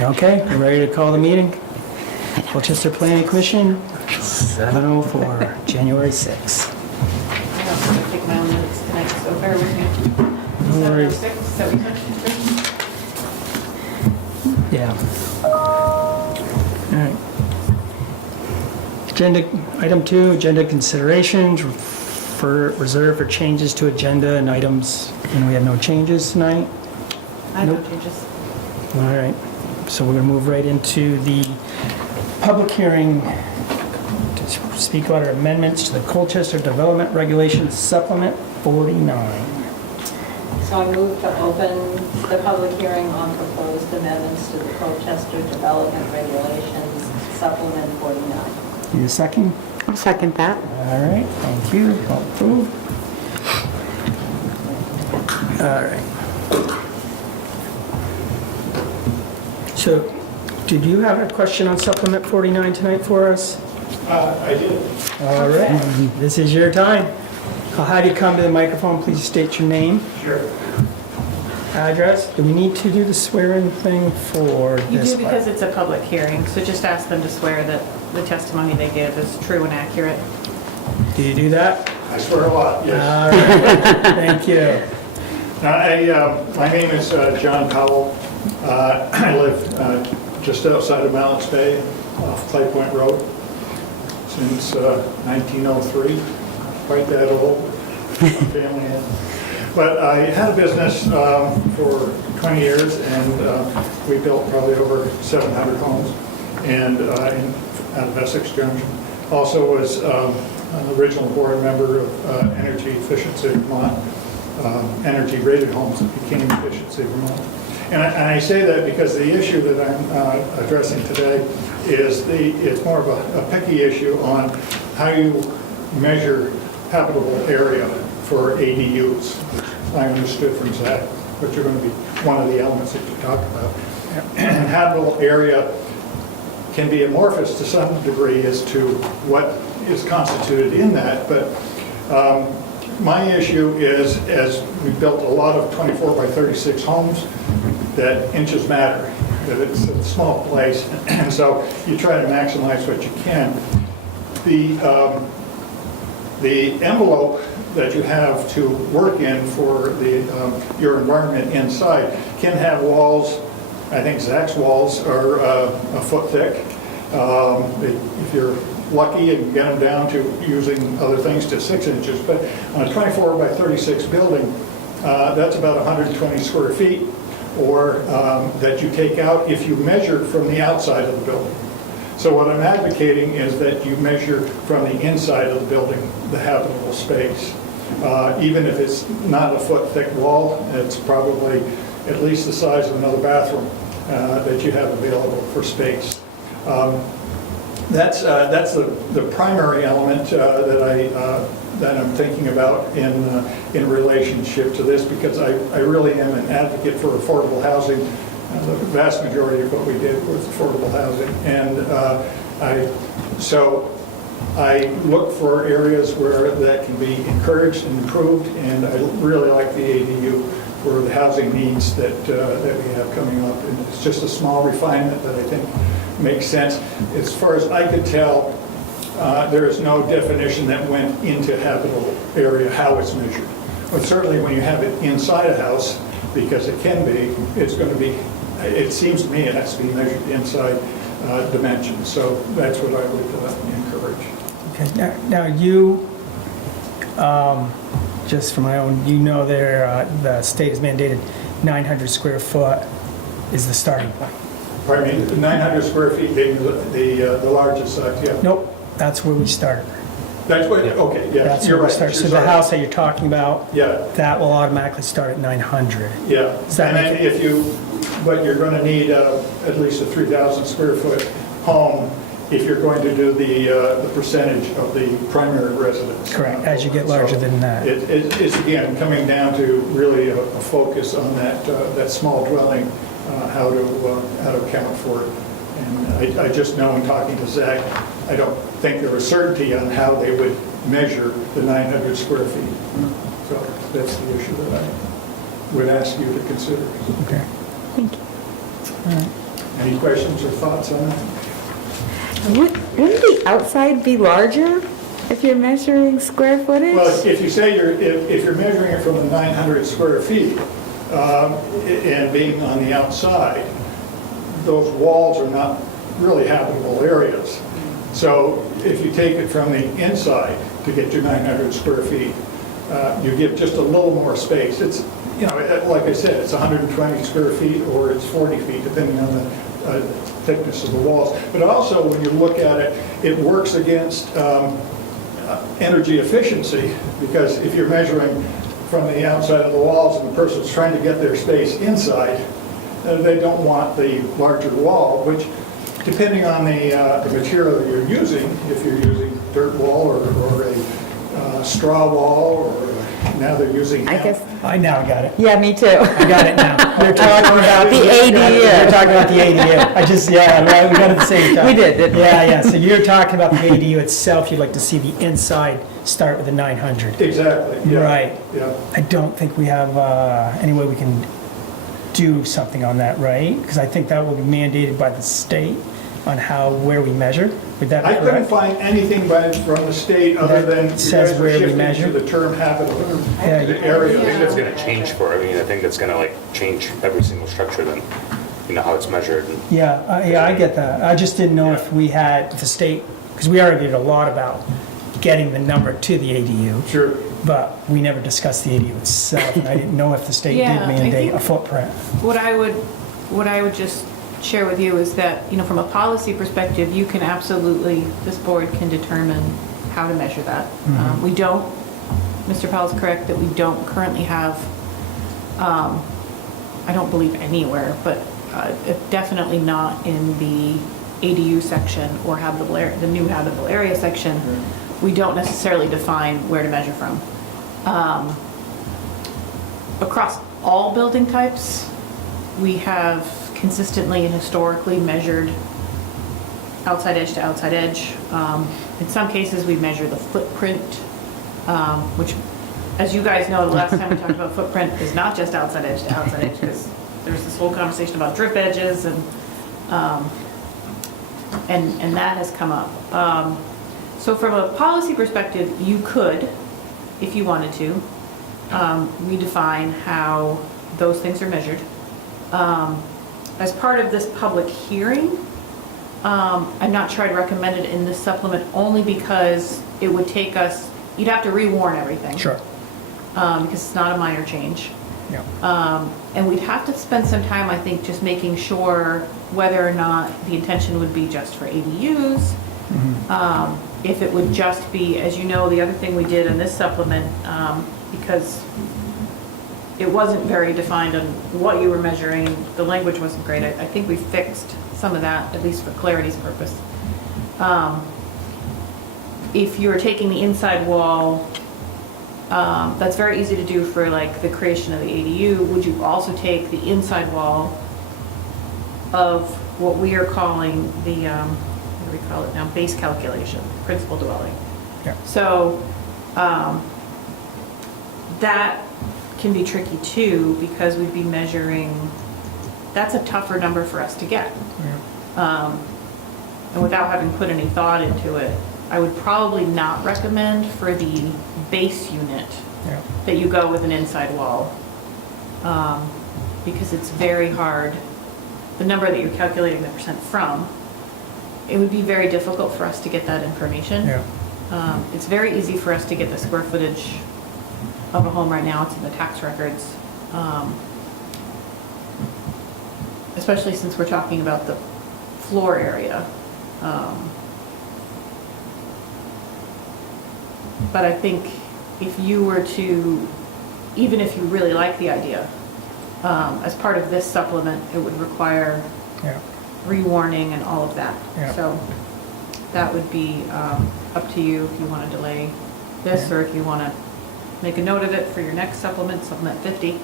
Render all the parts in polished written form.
Okay, we're ready to call the meeting. Colchester Planning Commission, 7:04, January 6th. I don't have to take my own notes tonight, so bear with me. No worries. 7:06, so we can. Yeah. All right. Agenda, item 2, agenda considerations for reserve for changes to agenda and items. And we have no changes tonight. I have no Nope. changes. All right, so we're going to move right into the public hearing to speak about our amendments to the Colchester Development Regulations Supplement 49. So I move to open the public hearing on proposed amendments to the Colchester Development Regulations Supplement 49. Need a second? I'll second that. All right, thank you. All approved. All right. So, did you have a question on Supplement 49 tonight for us? I did. All right, this is your time. I'll have you come to the microphone. Please state your name, Sure. address. Do we need to do the swearing thing for You this do because part? it's a public hearing, so just ask them to swear that the testimony they give is true and accurate. Do you do that? I swear a lot, yes. All right, thank you. My name is John Powell. I live just outside of Mallets Bay off Clay Point Road since 1903. Quite that old, my family is. But I had a business for 20 years, and we built probably over 700 homes and out of Essex Junction. Also was an original board member of Energy Efficiency Vermont, Energy Rated Homes that became Efficiency Vermont. And I say that because the issue that I'm addressing today is it's more of a picky issue on how you measure habitable area for ADUs. I understood from Zach, which are going to be one of the elements that you talk about. And habitable area can be amorphous to some degree as to what is constituted in that, but my issue is, as we built a lot of 24 by 36 homes, that inches matter, that it's a small place, and so you try to maximize what you can. The envelope that you have to work in for your environment inside can have walls. I think Zach's walls are a foot thick. If you're lucky and get them down to using other things to 6 inches, but on a 24 by 36 building, that's about 120 square feet, or that you take out if you measure from the outside of the building. So what I'm advocating is that you measure from the inside of the building, the habitable space. Even if it's not a foot thick wall, it's probably at least the size of another bathroom that you have available for space. That's the primary element that I'm thinking about in relationship to this, because I really am an advocate for affordable housing. The vast majority of what we did was affordable housing, and so I look for areas where that can be encouraged and improved, and I really like the ADU for the housing needs that we have coming up. And it's just a small refinement that I think makes sense. As far as I could tell, there is no definition that went into habitable area, how it's measured. But certainly when you have it inside a house, because it can be, it's going to be, it seems to me it has to be measured inside dimensions. So that's what I would encourage. Okay, now you, just for my own, you know the state has mandated 900 square foot is the starting point. Pardon me, 900 square feet being the largest size, yeah. Nope, that's where we started. That's what, okay, yeah, That's you're where we right. started. So You're the sorry. house that you're talking about, Yeah, that will automatically start at 900. yeah. Does that And then make if you, but you're going to need at least a 3,000 square foot home if you're going to do the percentage of the primary residence. Correct, as you get larger than that. It's again coming down to really a focus on that small dwelling, how to account for it. And I just know in talking to Zach, I don't think there was certainty on how they would measure the 900 square feet. So that's the issue that I would ask you to consider. Okay. Thank you. All right. Any questions or thoughts on that? Wouldn't the outside be larger if you're measuring square footage? Well, if you say if you're measuring it from the 900 square feet and being on the outside, those walls are not really habitable areas. So if you take it from the inside to get your 900 square feet, you give just a little more space. It's, you know, like I said, it's 120 square feet or it's 40 feet, depending on the thickness of the walls. But also, when you look at it, it works against energy efficiency, because if you're measuring from the outside of the walls and the person's trying to get their space inside, they don't want the larger wall, which, depending on the material that you're using, if you're using dirt wall or a straw wall, or now they're using... I guess, I now got it. yeah, me too. I got it now. You're talking about The ADU. You're talking about the ADU. I just, yeah, right, we got it at the same time. We did, didn't we? Yeah. So you're talking about the ADU itself. You'd like to see the inside start with a 900. Exactly, yeah. Right. Yeah. I don't think we have any way we can do something on that, right? Because I think that will be mandated by the state on where we measure. Would that be I couldn't correct? find anything from the state other That than you says guys are where we shifting measure? to the term habitable Yeah, you- area. I think that's gonna change I think that's gonna like change every single structure then, you know, how it's measured. And Yeah, I get that. I just didn't know if we had, if the state, because we already did a lot about getting the number to the ADU, Sure. but we never discussed the ADU itself, and I didn't know if the state Yeah, did I mandate think- a footprint. What I would just share with you is that, you know, from a policy perspective, you can absolutely, this board can determine how to measure that. We don't, Mr. Powell's correct that we don't currently have, I don't believe anywhere, but definitely not in the ADU section or habitable area, the new habitable area section. We don't necessarily define where to measure from. Across all building types, we have consistently and historically measured outside edge to outside edge. In some cases, we measure the footprint, which, as you guys know, the last time we talked about footprint is not just outside edge to outside edge, because there's this whole conversation about drip edges, and that has come up. So from a policy perspective, you could, if you wanted to, redefine how those things are measured. As part of this public hearing, I'm not sure I'd recommend it in this supplement, only because it would take us, you'd have to rewarn everything. Sure. Because it's not a minor change. Yeah. And we'd have to spend some time, I think, just making sure whether or not the intention would be just for ADUs, if it would just be, as you know, the other thing we did in this supplement, because it wasn't very defined on what you were measuring, the language wasn't great. I think we fixed some of that, at least for clarity's purpose. If you're taking the inside wall, that's very easy to do for like the creation of the ADU. Would you also take the inside wall of what we are calling the, what do we call it now, base calculation, principal dwelling? Yeah. So that can be tricky too, because we'd be measuring, that's a tougher number for us to get. And without having put any thought into it, I would probably not recommend for the base unit Yeah. that you go with an inside wall, because it's very hard, the number that you're calculating the percent from, it would be very difficult for us to get that information. Yeah. It's very easy for us to get the square footage of a home right now, it's in the tax records. Especially since we're talking about the floor area. But I think if you were to, even if you really like the idea, as part of this supplement, it would require Yeah. rewarning and all of that. Yeah. So that would be up to you if you want to delay this, or if you want to make a note of it for your next supplement, supplement 50.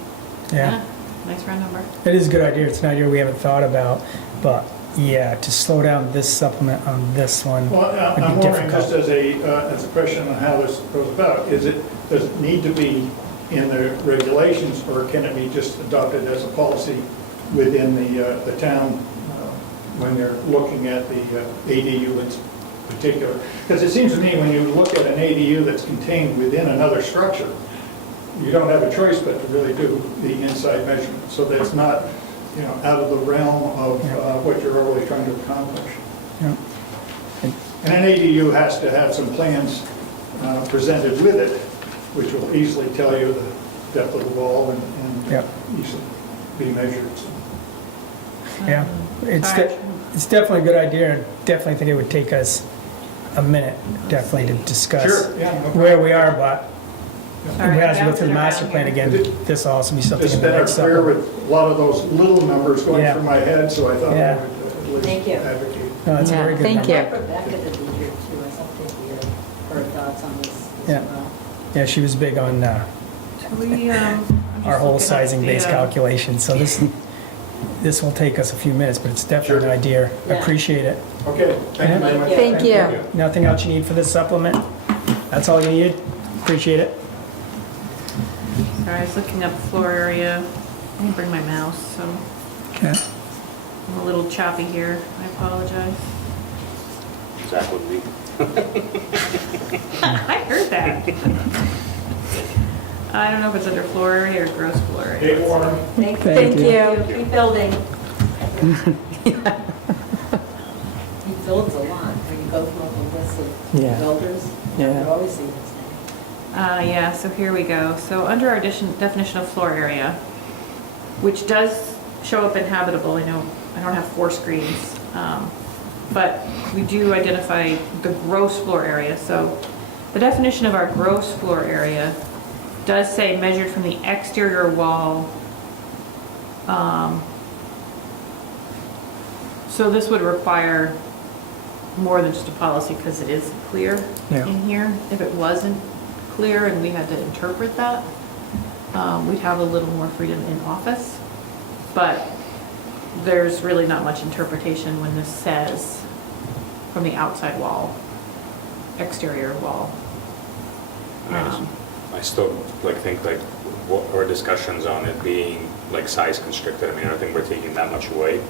Yeah. Nice round number. It is a good idea. It's an idea we haven't thought about, but yeah, to slow down this supplement on this one Well, would I'm be wondering, just difficult. as a question on how this goes about, does it need to be in the regulations, or can it be just adopted as a policy within the town when they're looking at the ADU in particular. Because it seems to me when you look at an ADU that's contained within another structure, you don't have a choice but to really do the inside measurement. So that's not, out of the realm of what you're really trying to accomplish. Yeah. And an ADU has to have some plans presented with it, which will easily tell you the depth of the wall and Yep. easily be measured. So. Yeah, Sorry. it's definitely a good idea, and definitely think it would take us a minute, definitely, to discuss Sure, yeah, no problem. where we are, but Sorry, we have to go bounce through the it master around plan here. again. This will also be something Just in the better next clear supplement. with a lot of those little numbers going Yeah. through my head, so I thought Yeah. I would at least Thank you. advocate. No, that's a Yeah, very good thank number. you. I'd like Rebecca to be here too, I think her thoughts on this Yeah. as well. Yeah, she was big on Should we, I'm just our whole looking up sizing-based the, calculation, so this will take us a few minutes, but it's definitely an idea. I Yeah. appreciate it. Okay, thank you very much. Thank you. Nothing else you need for this supplement? That's all you needed? Appreciate it. Sorry, I was looking up floor area. I didn't bring my mouse, so Okay. I'm a little choppy here. I apologize. Zach would be. I heard that. I don't know if it's under floor area or gross floor area. Hey, Warren. Thank Thank you. you. Keep building. He builds a lot. When you go through the list of Yeah. builders, Yeah. you always see his name. Yeah, so here we go. So under our definition of floor area, which does show up in habitable, I know I don't have 4 screens, but we do identify the gross floor area. So the definition of our gross floor area does say measured from the exterior wall. So this would require more than just a policy because it is clear Yeah. in here. If it wasn't clear and we had to interpret that, we'd have a little more freedom in office. But there's really not much interpretation when this says from the outside wall, exterior wall. I still think what our discussions on it being size constricted. I don't think we're taking that much away.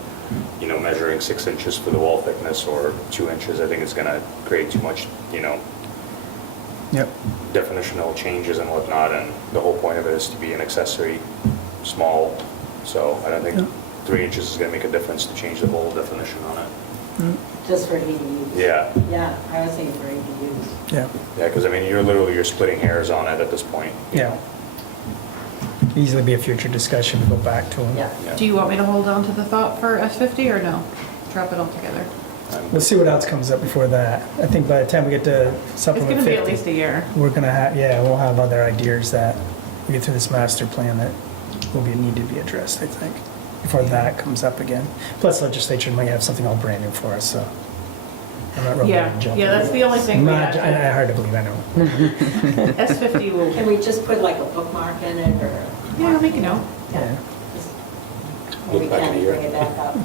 Measuring 6 inches for the wall thickness or 2 inches, I think it's gonna create too much, Yep. definitional changes and whatnot, and the whole point of it is to be an accessory small, so I don't think Yeah. 3 inches is gonna make a difference to change the whole definition on it. Just for ADUs. Yeah, Yeah, I was thinking for ADUs. Yeah. yeah, because you're splitting hairs on it at this point. Yeah. Easily be a future discussion to go back to them. Yeah. Yeah. Do you want me to hold on to the thought for S50 or no? Drop it all together? We'll see what else comes up before that. I think by the time we get to It's supplement gonna be 50, at least a year. we're gonna have, we'll have other ideas that we get through this master plan that need to be addressed, I think, before that comes up again. Plus legislature might have something all brand new for us, so I'm not really Yeah, jumping. yeah, that's the only thing we Not, have I to, hard to believe, I know. S50 will, Can we just put like a bookmark in it or? yeah, make a note. Yeah. Or we Look back in a can year. bring it back up.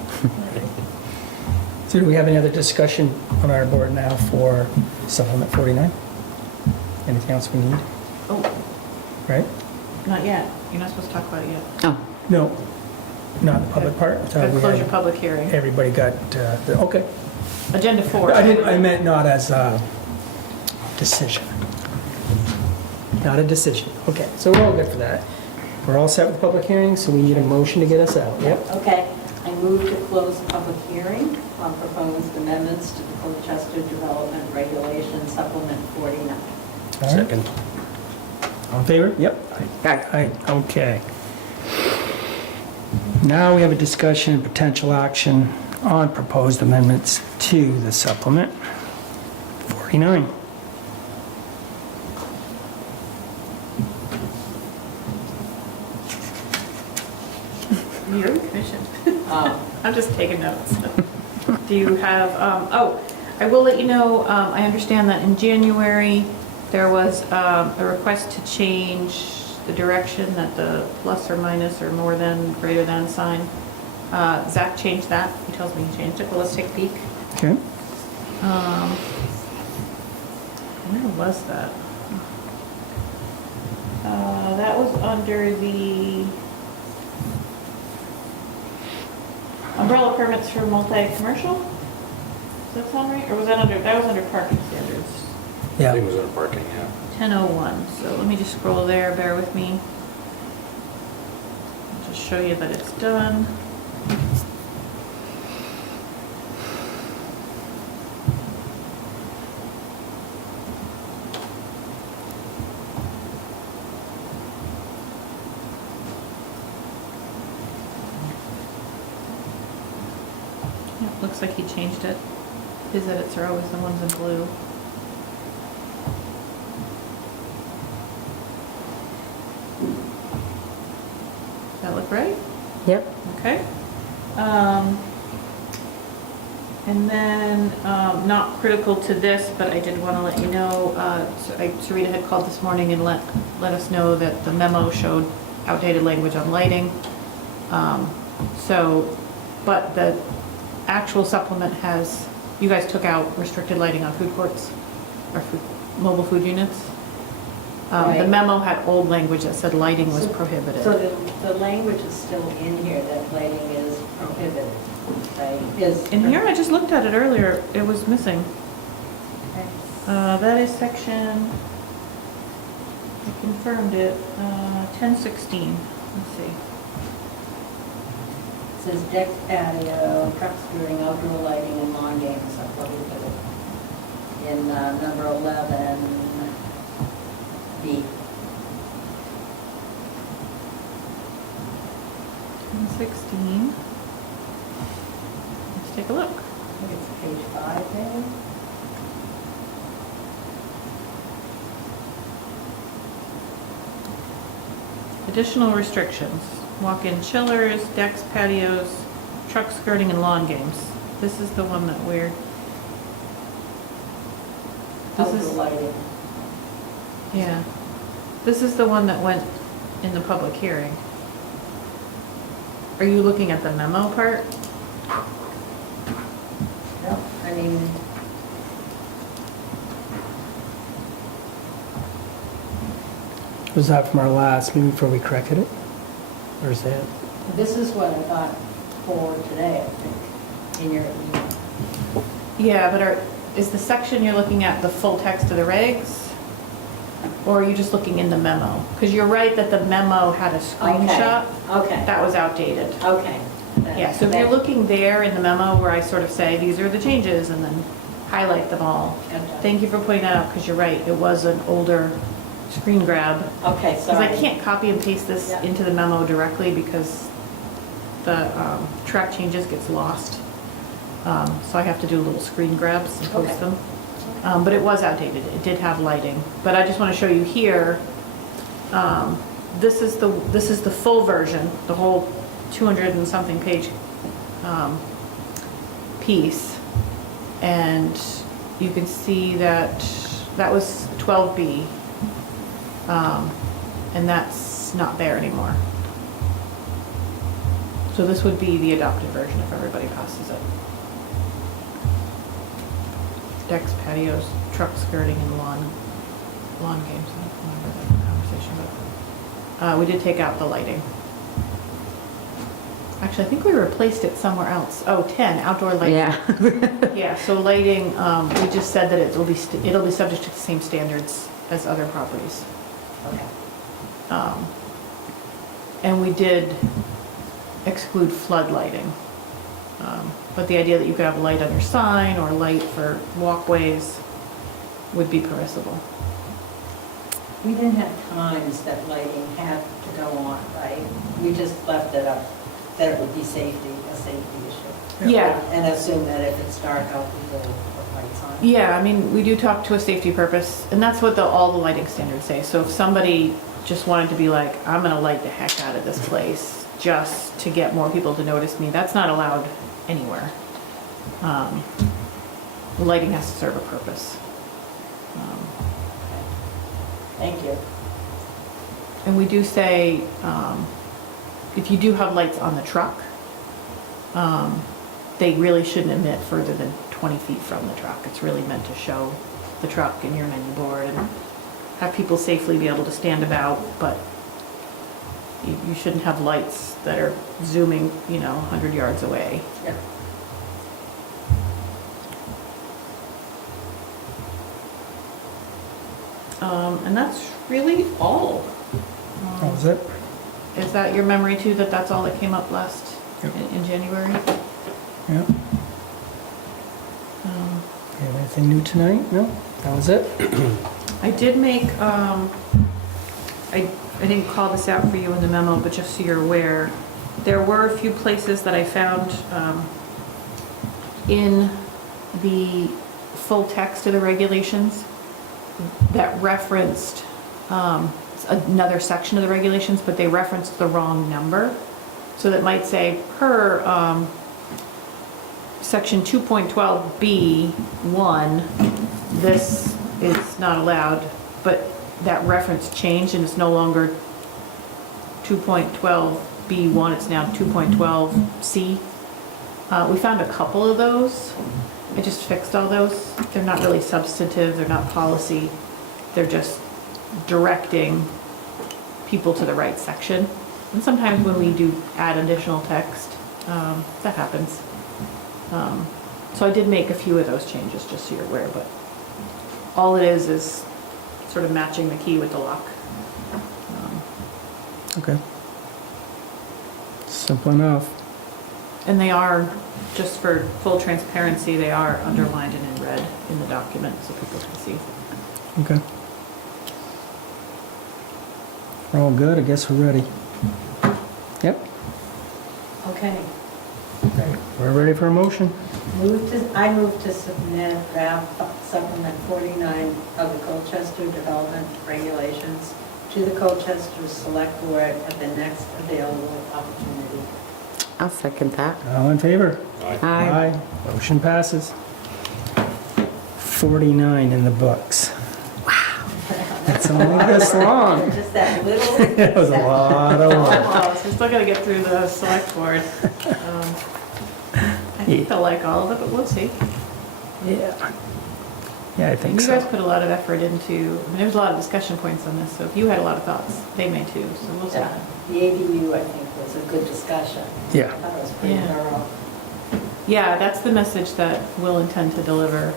So do we have any other discussion on our board now for supplement 49? Anything else we need, Oh, right? not yet. You're not supposed to talk about it yet. Oh, No, not the public part. I thought Gotta we close had- your public hearing. Everybody got, okay. Agenda 4. I meant not as a decision. Not a decision. Okay, so we're all good for that. We're all set with public hearings, so we need a motion to get us out. Yep. Okay, I move to close the public hearing on proposed amendments to the Colchester Development Regulations Supplement 49. All right. Second. All in favor? Yep. Aye, okay. Now we have a discussion and potential action on proposed amendments to the supplement 49. You're in commission. Um, I'm just taking notes. Do you have, I will let you know, I understand that in January, there was a request to change the direction that the plus or minus or more than, greater than sign. Zach changed that. He tells me he changed it, but let's take a peek. Okay. Where was that? That was under the, Umbrella permits for multi-commercial? Does that sound right? Or was that under parking standards? I Yeah. think it was in parking, yeah. 10:01, so let me just scroll there, bear with me. I'll just show you that it's done. Yep, looks like he changed it. His edits are always the ones in blue. Does that look right? Yep. Okay. And then, not critical to this, but I did want to let you know, Sarita had called this morning and let us know that the memo showed outdated language on lighting. But the actual supplement has, you guys took out restricted lighting on food courts or mobile food units. The Right. memo had old language that said lighting was prohibited. So the language is still in here that lighting is prohibited, right? Is In here, I just looked at it earlier, it was missing. Okay. That is section, I confirmed it, 1016, let's see. It says deck patio, trucks during outdoor lighting and lawn games are prohibited. In number 11B. 1016. Let's take a look. I think it's page 5 there. Additional restrictions, walk-in chillers, decks, patios, truck skirting, and lawn games. This is the one that we're, this Outdoor is, lighting. yeah. This is the one that went in the public hearing. Are you looking at the memo part? No, I mean, Was that from our last meeting before we corrected it? Or is that? this is what I thought for today, I think, in your email. Yeah, but is the section you're looking at the full text of the regs? Or are you just looking in the memo? Because you're right that the memo had a screenshot. Okay, That was outdated. okay. Yeah, so if you're looking there in the memo where I sort of say, these are the changes, and then highlight them all. Gotcha. Thank you for pointing that out, because you're right, it was an older screen grab. Okay, Because sorry. I can't copy and paste this Yeah. into the memo directly because the track changes gets lost. So I have to do little screen grabs and post Okay. them. But it was outdated, it did have lighting. But I just want to show you here, this is the full version, the whole 200 and something page piece. And you can see that that was 12B. And that's not there anymore. So this would be the adopted version if everybody passes it. Decks, patios, truck skirting, and lawn games. I don't remember that conversation, but we did take out the lighting. Actually, I think we replaced it somewhere else. Oh, 10, outdoor lighting. Yeah. Yeah, so lighting, we just said that it'll be subject to the same standards as other properties. Okay. And we did exclude flood lighting. But the idea that you could have light on your sign or light for walkways would be permissible. We didn't have times that lighting had to go on, right? We just left it up, that it would be a safety issue. Yeah. And assume that if it's dark out, people will put lights on. Yeah, I mean, we do talk to a safety purpose, and that's what all the lighting standards say. So if somebody just wanted to be like, I'm gonna light the heck out of this place just to get more people to notice me, that's not allowed anywhere. The lighting has to serve a purpose. Thank you. And we do say, if you do have lights on the truck, they really shouldn't emit further than 20 feet from the truck. It's really meant to show the truck and your menu board and have people safely be able to stand about, but you shouldn't have lights that are zooming, 100 yards away. Yeah. And that's really all. That was it? Is that your memory too, that that's all that came up last Yep. in January? Yeah. Um, You have anything new tonight? No? That was it? I did make, I didn't call this out for you in the memo, but just so you're aware, there were a few places that I found in the full text of the regulations that referenced another section of the regulations, but they referenced the wrong number. So that might say per section 2.12B1, this is not allowed, but that reference changed and it's no longer 2.12B1, it's now 2.12C. We found a couple of those. I just fixed all those. They're not really substantive, they're not policy, they're just directing people to the right section. And sometimes when we do add additional text, that happens. So I did make a few of those changes, just so you're aware, but all it is sort of matching the key with the lock. Okay. Simple enough. And they are, just for full transparency, they are underlined and in red in the document so people can see. Okay. We're all good, I guess we're ready. Yep. Okay. We're ready for a motion. I move to submit draft supplement 49 of the Colchester Development Regulations to the Colchester Select Board at the next available opportunity. I'll second that. All in favor? Aye. Motion passes. 49 in the books. It's only this long. Just that little. It was a lot of work. Almost, we're still gonna get through the select board. I think they'll like all of it, but we'll see. Yeah. Yeah, I think You guys so. put a lot of effort into, there was a lot of discussion points on this, so if you had a lot of thoughts, they may too, so we'll see. Yeah, the ADU, I think, was a good discussion. I Yeah. thought it was pretty Yeah. thorough. Yeah, that's the message that we'll intend to deliver.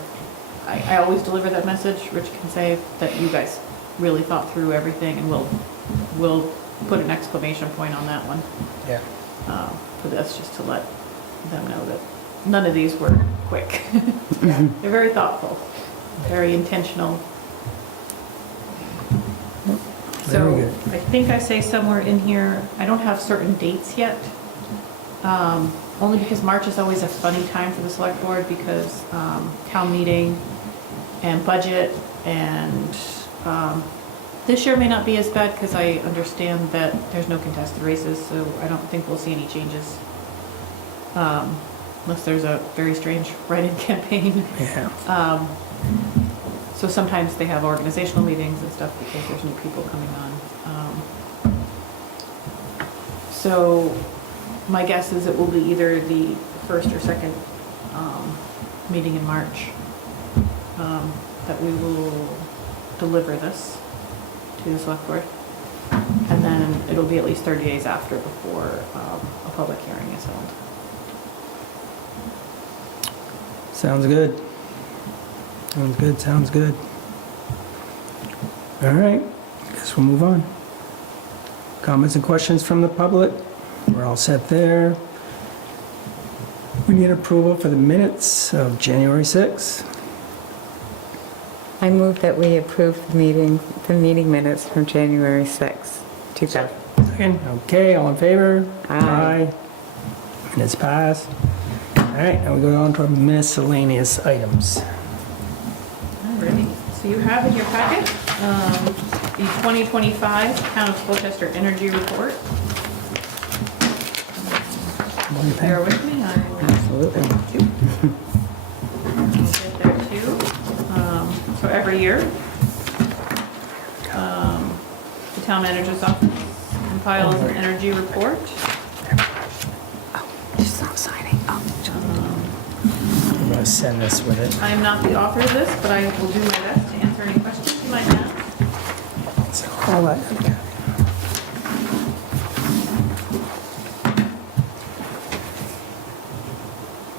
I always deliver that message. Rich can say that you guys really thought through everything, and we'll put an exclamation point on that one Yeah. for this, just to let them know that none of these were quick. They're very thoughtful, very intentional. Very So good. I think I say somewhere in here, I don't have certain dates yet. Only because March is always a funny time for the select board because town meeting and budget and this year may not be as bad because I understand that there's no contested races, so I don't think we'll see any changes. Unless there's a very strange write-in campaign. Yeah. So sometimes they have organizational meetings and stuff because there's new people coming on. So my guess is it will be either the first or second meeting in March that we will deliver this to the select board. And then it'll be at least 30 days after before a public hearing is held. Sounds good. Sounds good, sounds good. All right, guess we'll move on. Comments and questions from the public? We're all set there. We need approval for the minutes of January 6th. I move that we approve the meeting minutes from January 6th, 2000. Second, okay, all in favor? Aye. Minutes passed. All right, now we go on to our miscellaneous items. Alrighty, so you have in your packet the 2025 Town of Colchester Energy Report. Bear with me, I will Absolutely. get there too. So every year, the town manager's office compiles an energy report. Just not signing. Oh, I'm gonna send this with it. I am not the author of this, but I will do my best to answer any questions you might have. So all that.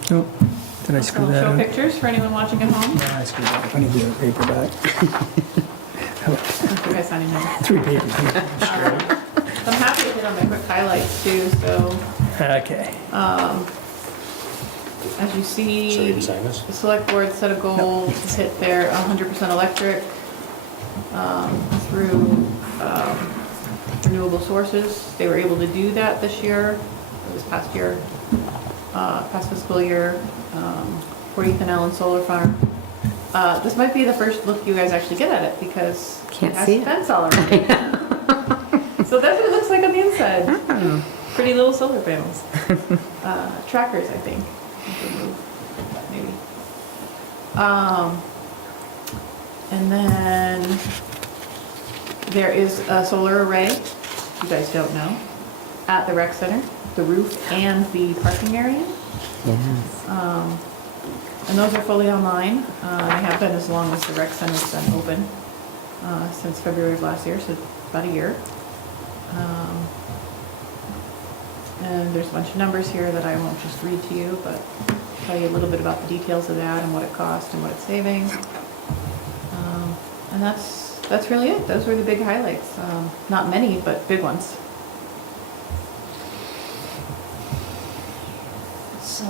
Nope. Did I screw I'll that show up? pictures for anyone watching at home. No, I screwed that up. I need to do a paperback. If you guys sign in there. 3 pages. I'm happy to hit on the quick highlights too, so, Okay. as you So you see, can sign this? the select board set a goal to hit their 100% electric, through, renewable sources. They were able to do that this year, or this past year, past fiscal year, for Ethan Allen Solar Farm. This might be the first look you guys actually get at it, because Can't it has see a it. fence all around it. So that's what it looks like on the inside. Oh. Pretty little solar panels. Trackers, I think. Maybe. And then there is a solar array, if you guys don't know, at the rec center, the roof and the parking area. Yes. And those are fully online. They have been as long as the rec center's been open, since February of last year, so about a year. And there's a bunch of numbers here that I won't just read to you, but tell you a little bit about the details of that and what it cost and what it's saving. And that's really it. Those were the big highlights. Not many, but big ones. So,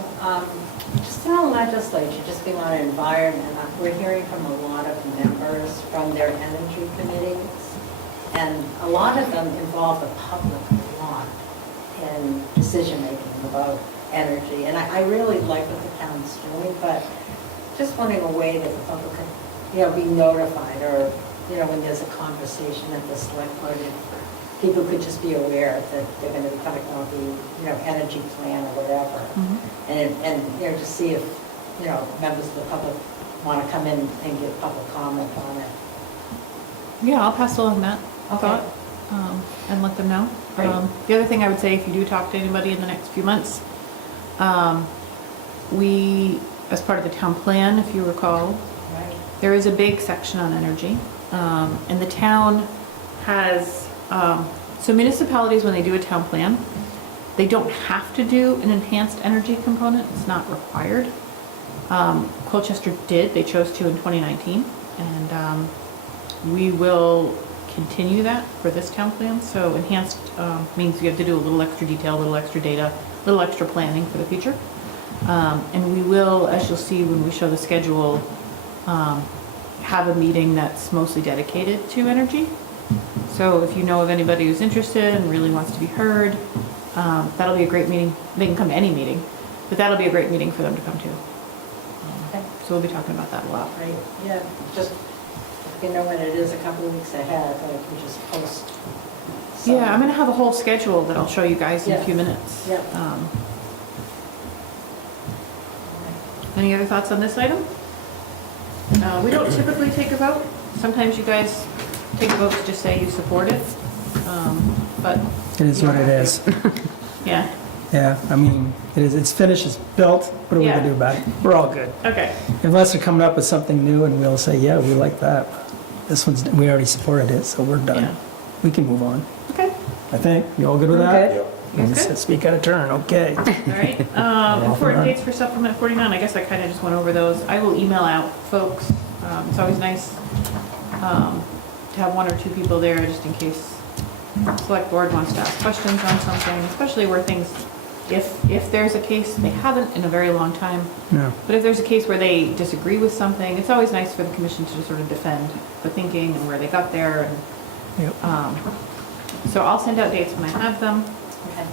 just in the legislature, just being on environment, we're hearing from a lot of members from their energy committees, and a lot of them involve the public a lot in decision-making about energy. And I really like what the town's doing, but just wanting a way that the public can, be notified, or, when there's a conversation at the select board, if people could just be aware that they're going to be coming on the, energy plan or whatever. And just see if, members of the public want to come in and give public comment on it. Yeah, I'll pass along that Okay. thought, and let them know. Great. The other thing I would say, if you do talk to anybody in the next few months, we, as part of the town plan, if you recall, Right. there is a big section on energy. And the town has, so municipalities, when they do a town plan, they don't have to do an enhanced energy component. It's not required. Colchester did. They chose to in 2019. And we will continue that for this town plan. So enhanced means you have to do a little extra detail, a little extra data, a little extra planning for the future. And we will, as you'll see when we show the schedule, have a meeting that's mostly dedicated to energy. So if you know of anybody who's interested and really wants to be heard, that'll be a great meeting. They can come to any meeting, but that'll be a great meeting for them to come to. Okay. So we'll be talking about that a lot. Right, yeah, just, if you know when it is, a couple of weeks ahead, like we just post. some- Yeah, I'm gonna have a whole schedule that I'll show you guys in a Yeah. few minutes. Yeah. Any other thoughts on this item? We don't typically take a vote. Sometimes you guys take a vote to just say you support it, but. It is what it is. Yeah, Yeah, I mean, it is, it's finished, it's built. What are we gonna Yeah. do about it? We're all good. okay. Unless they're coming up with something new and we'll say, yeah, we like that. This one's, we already supported it, so we're Yeah. done. We can move on, Okay, I think. You all good with that? Good. You And good? Speak out of turn, okay. all right. Important dates for supplement 49, I guess I kind of just went over those. I will email out folks. It's always nice to have one or two people there, just in case the select board wants to ask questions on something, especially where things, if there's a case, they haven't in a very long time, No, but if there's a case where they disagree with something, it's always nice for the commission to sort of defend the thinking and where they got there. And yep. so I'll send out dates when I have them. Okay.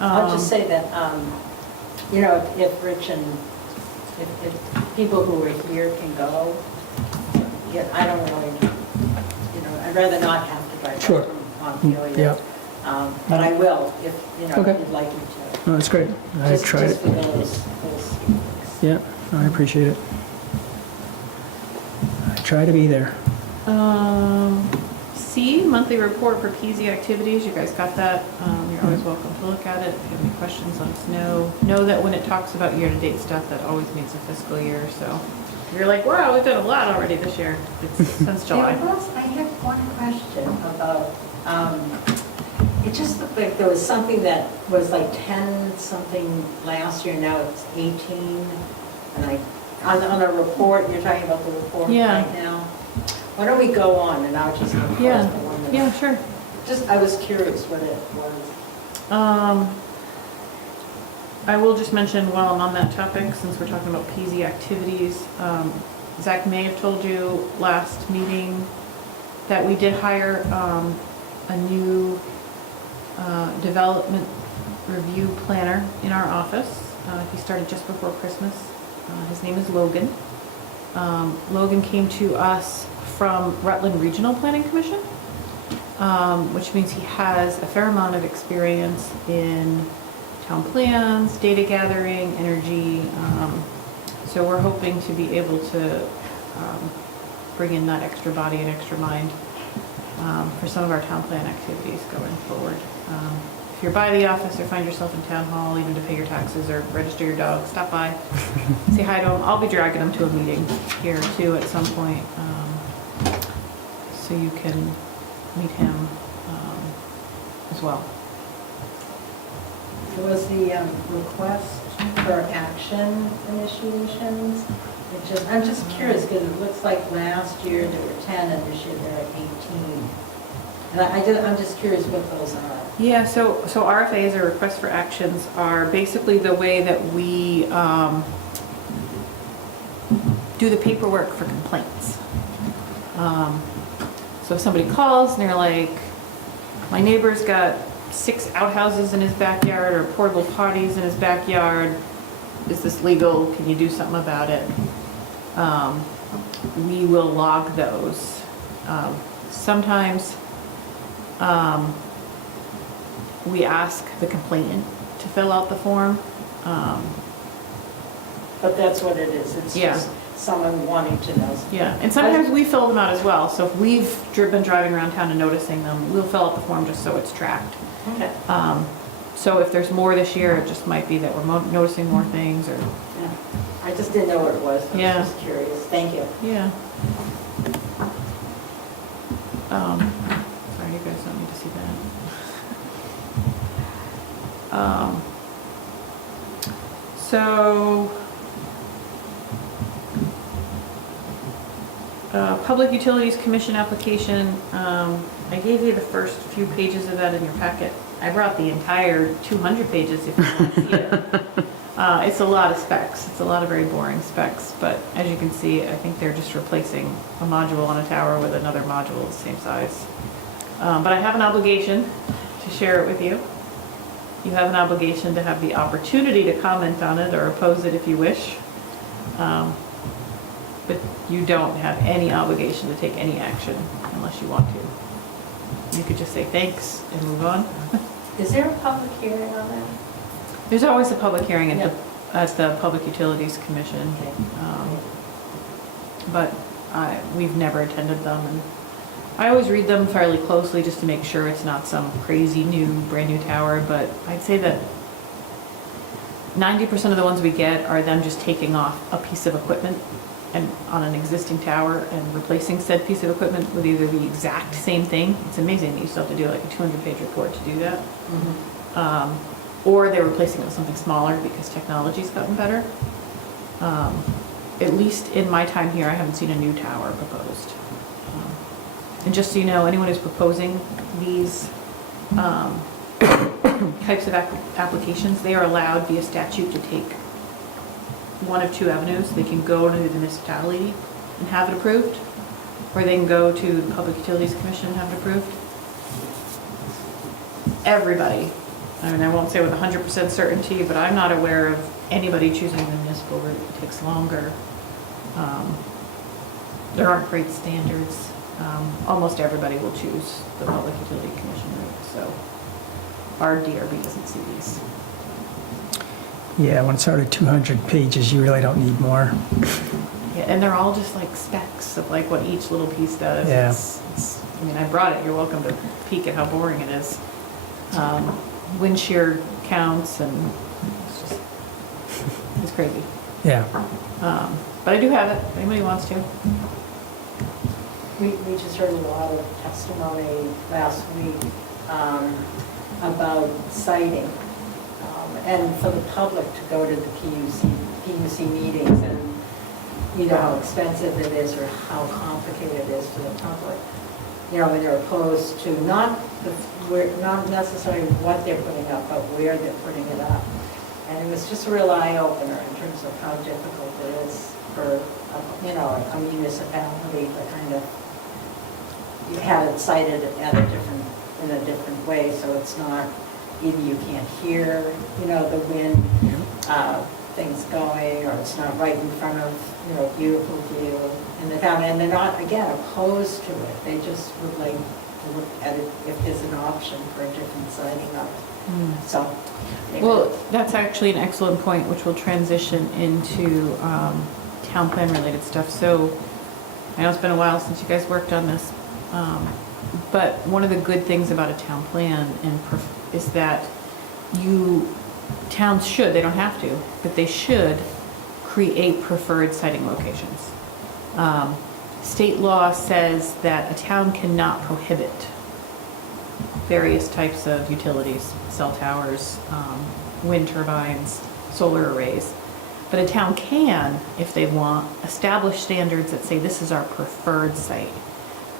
I'll just say that, if Rich and, if people who are here can go, I don't really, I'd rather not have to drive Sure. up from Montpelier. Yeah. But I will, if, Okay. if you'd like me to. No, that's great. I Just- tried Just it. for those. Yeah, I appreciate it. I try to be there. C, monthly report for PZ activities, you guys got that. You're always welcome to look at it. If you have any questions, let us know. Know that when it talks about year-to-date stuff, that always means a fiscal year, so. You're like, wow, we've done a lot already this year. It's since July. I have one question about, It just looked like there was something that was like 10 something last year, now it's 18. And on a report, you're talking about the report Yeah. right now. Why don't we go on and I'll just look Yeah. at the one that. Yeah, sure. Just, I was curious what it was. I will just mention while I'm on that topic, since we're talking about PZ activities, Zach may have told you last meeting that we did hire a new development review planner in our office. He started just before Christmas. His name is Logan. Logan came to us from Rutland Regional Planning Commission, which means he has a fair amount of experience in town plans, data gathering, energy. So we're hoping to be able to bring in that extra body and extra mind for some of our town plan activities going forward. If you're by the office or find yourself in town hall, even to pay your taxes or register your dog, stop by, say hi to him. I'll be dragging him to a meeting here too at some point, so you can meet him as well. There was the request for action initiations. I'm just curious, because it looks like last year there were 10 and this year there are 18. And I'm just curious what those are. Yeah, so RFAs, or requests for actions, are basically the way that we do the paperwork for complaints. So if somebody calls and they're like, my neighbor's got 6 outhouses in his backyard or portable potties in his backyard, is this legal? Can you do something about it? We will log those. Sometimes we ask the complainant to fill out the form. But that's what it is. It's Yeah. just someone wanting to know something. Yeah, and sometimes we fill them out as well. So if we've been driving around town and noticing them, we'll fill out the form just so it's tracked. Okay. So if there's more this year, it just might be that we're noticing more things, or, Yeah. I just didn't know what it was. I Yeah. was just curious. Thank you. yeah. Sorry, you guys don't need to see that. So, Public Utilities Commission application, I gave you the first few pages of that in your packet. I brought the entire 200 pages if you want to see it. It's a lot of specs. It's a lot of very boring specs, but as you can see, I think they're just replacing a module on a tower with another module the same size. But I have an obligation to share it with you. You have an obligation to have the opportunity to comment on it or oppose it if you wish. But you don't have any obligation to take any action unless you want to. You could just say thanks and move on. Is there a public hearing on that? There's always a public hearing at the Public Utilities Commission. Okay. But we've never attended them, and I always read them fairly closely just to make sure it's not some crazy brand new tower, but I'd say that 90% of the ones we get are them just taking off a piece of equipment and on an existing tower and replacing said piece of equipment with either the exact same thing. It's amazing that you still have to do like a 200-page report to do that. Or they're replacing it with something smaller because technology's gotten better. At least in my time here, I haven't seen a new tower proposed. And just so you know, anyone who's proposing these types of applications, they are allowed via statute to take one of 2 avenues. They can go to the municipality and have it approved, or they can go to the Public Utilities Commission and have it approved. Everybody, I mean, I won't say with 100% certainty, but I'm not aware of anybody choosing the municipal route. It takes longer. There aren't great standards. Almost everybody will choose the Public Utility Commission route, so our DRB doesn't see these. Yeah, when it's already 200 pages, you really don't need more. Yeah, and they're all just like specs of like what each little piece does. Yeah. I mean, I brought it. You're welcome to peek at how boring it is. Wind shear counts, and it's crazy. Yeah. But I do have it, if anybody wants to. We just heard a lot of testimony last week about siting, and for the public to go to the PUC meetings, and you know how expensive it is or how complicated it is for the public. You know, when they're opposed to not necessarily what they're putting up, but where they're putting it up. And it was just a real eye-opener in terms of how difficult it is for, you know, a municipality to kind of, you have it cited in a different way, so it's not, either you can't hear, you know, the wind, things going, or it's not right in front of, you know, beautiful view in the town, and they're not, again, opposed to it, they just would like to look at it if there's an option for a different siting of it. So. Well, that's actually an excellent point, which will transition into town plan related stuff. So I know it's been a while since you guys worked on this, but one of the good things about a town plan is that towns should, they don't have to, but they should create preferred siting locations. State law says that a town cannot prohibit various types of utilities, cell towers, wind turbines, solar arrays. But a town can, if they want, establish standards that say this is our preferred site.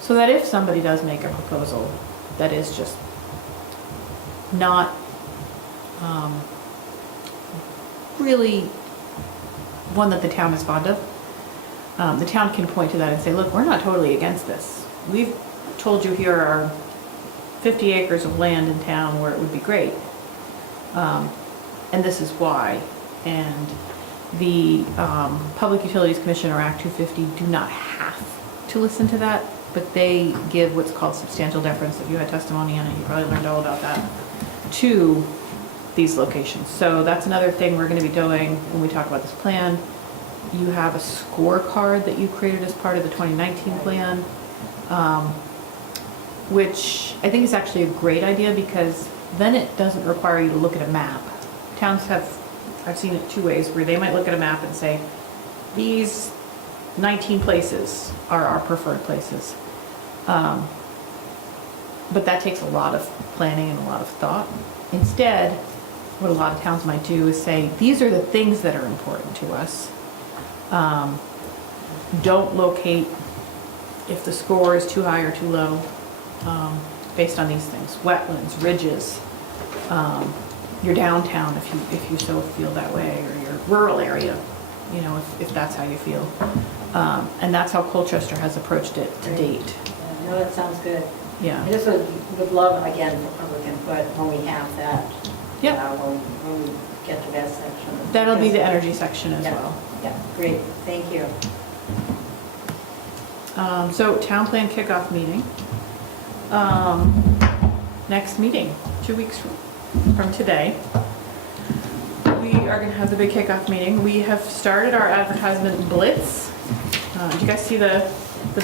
So that if somebody does make a proposal that is just not really one that the town is fond of, the town can point to that and say, look, we're not totally against this. We've told you here are 50 acres of land in town where it would be great. And this is why. And the Public Utilities Commission or Act 250 do not have to listen to that, but they give what's called substantial deference. If you had testimony on it, you probably learned all about that, to these locations. So that's another thing we're going to be doing when we talk about this plan. You have a scorecard that you created as part of the 2019 plan, which I think is actually a great idea because then it doesn't require you to look at a map. Towns have, I've seen it two ways, where they might look at a map and say, these 19 places are our preferred places. But that takes a lot of planning and a lot of thought. Instead, what a lot of towns might do is say, these are the things that are important to us. Don't locate if the score is too high or too low, based on these things. Wetlands, ridges, your downtown if you so feel that way, or your rural area, you know, if that's how you feel. And that's how Colchester has approached it to date. No, that sounds good. Yeah. I just would love, again, for public input when we have that. Yep. When we get to that section. That'll be the energy section as well. Yeah, great, thank you. So town plan kickoff meeting. Next meeting, 2 weeks from today. We are gonna have the big kickoff meeting. We have started our advertisement blitz. Did you guys see the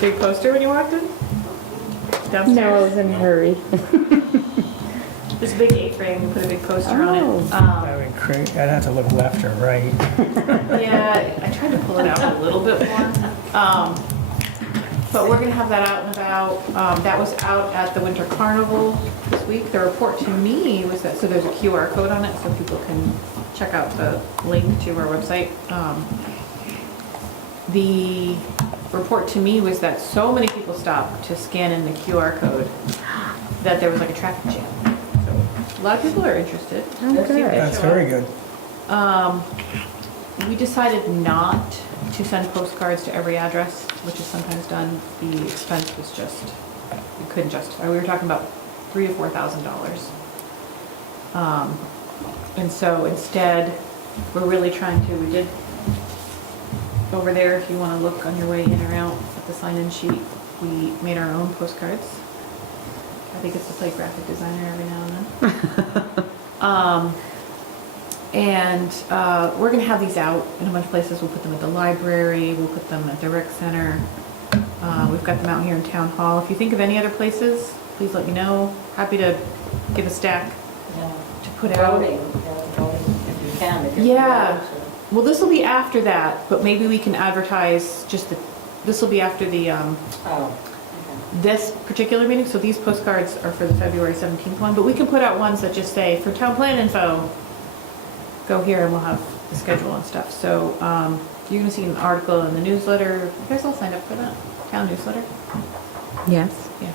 big poster when you walked in? Downstairs? No, I was in a hurry. This big A-frame, we put a big poster on it. That would create, I'd have to look left or right. Yeah, I tried to pull it out a little bit more. But we're gonna have that out and about. That was out at the Winter Carnival this week. The report to me was that, so there's a QR code on it so people can check out the link to our website. The report to me was that so many people stopped to scan in the QR code that there was like a traffic jam. So a lot of people are interested. Oh, Let's see if good. they That's show very up. good. We decided not to send postcards to every address, which is sometimes done. The expense was just, we couldn't justify. We were talking about $3,000 to $4,000. And so instead, we're really trying to, we did over there, if you want to look on your way in or out at the sign-in sheet, we made our own postcards. I think it's to play graphic designer every now and then. We're going to have these out in a bunch of places. We'll put them at the library, we'll put them at the rec center. We've got them out here in town hall. If you think of any other places, please let me know. Happy to give a stack Yeah. to put out. Voting, if you can. if you're Yeah. allowed to. Well, this will be after that, but maybe we can advertise just this will be after the Oh, this particular meeting, so these postcards are for the February 17th one, but we can put out ones that just say, for town plan info, go here and we'll have the schedule and stuff. So you're gonna see an article in the newsletter. You guys all signed up for that? Town newsletter? Yes. Yeah.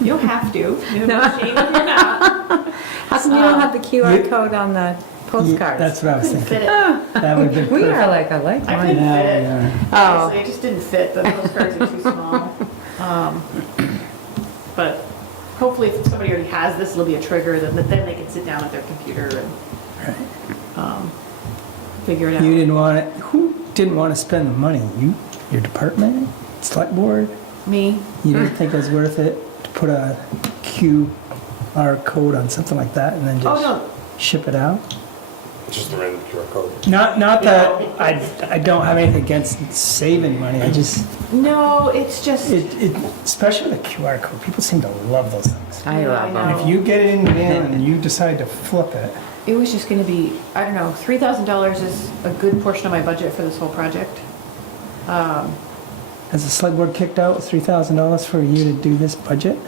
You don't have to. You have no shame if you're not. How come you don't have the QR code on the postcards? That's what I was Couldn't thinking. fit it. That would have been We perfect. are like, I like I mine. couldn't Yeah, fit it. yeah. Oh. Honestly, it just didn't fit. The postcards are too small. But hopefully if somebody already has this, it'll be a trigger, then they can sit down at their computer and figure it out. You didn't want it, who didn't want to spend the money? You, your department, select board? Me? You didn't think it was worth it to put a QR code on something like that and then Oh, just no. ship it out? Just a random QR code. Not that I don't have anything against saving money, I just, No, it's just, especially the QR code, people seem to love those things. I Yeah, love I them. know. If you get it in the mail and you decide to flip it, it was just gonna be, I don't know, $3,000 is a good portion of my budget for this whole project. has the select board kicked out $3,000 for you to do this budget?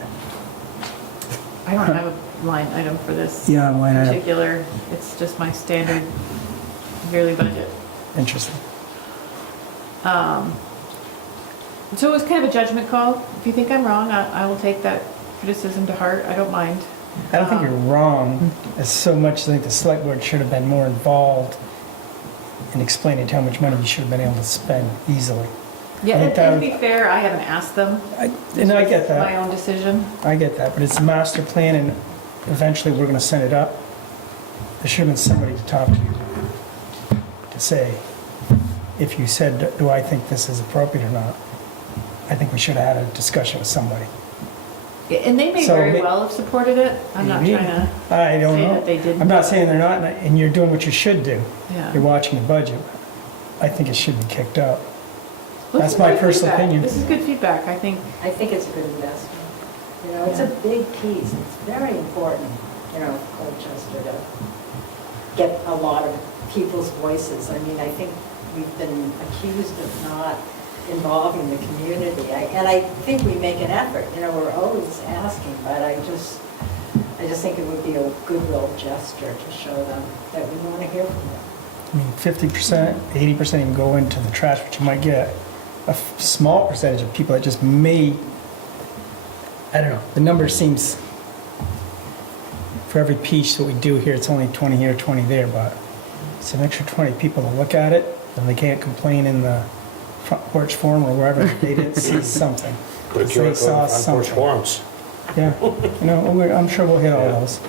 I don't have a line item for this Yeah, line item. particular, it's just my standard yearly budget. Interesting. So it was kind of a judgment call. If you think I'm wrong, I will take that criticism to heart, I don't mind. I don't think you're wrong, as so much as I think the select board should have been more involved in explaining how much money you should have been able to spend easily. Yeah, I think and to that be fair, I haven't asked them. And I get It's my that, own decision. I get that, but it's a master plan and eventually we're gonna send it up. There should have been somebody to talk to say, if you said, do I think this is appropriate or not? I think we should have had a discussion with somebody. Yeah, and they may So very may- well have supported it. I'm not Maybe. trying to I don't say know. that they didn't. I'm not saying they're not, and you're doing what you should do. Yeah. You're watching the budget. I think it should be kicked out. Well, That's this is my good personal feedback. opinion. This is good feedback, I think. I think it's a good investment. You know, it's a big piece, it's very important, you know, for Colchester to get a lot of people's voices. I mean, I think we've been accused of not involving the community, and I think we make an effort, you know, we're always asking, but I just think it would be a goodwill gesture to show them that we want to hear from them. I mean, 50%, 80% even go into the trash, but you might get a small percentage of people that just may, I don't know, the number seems, for every piece that we do here, it's only 20 here, 20 there, but it's an extra 20 people to look at it, and they can't complain in the front porch forum or wherever they didn't see something. Put a They QR code saw on front porch something. forums. Yeah, you know, I'm sure we'll hit all those.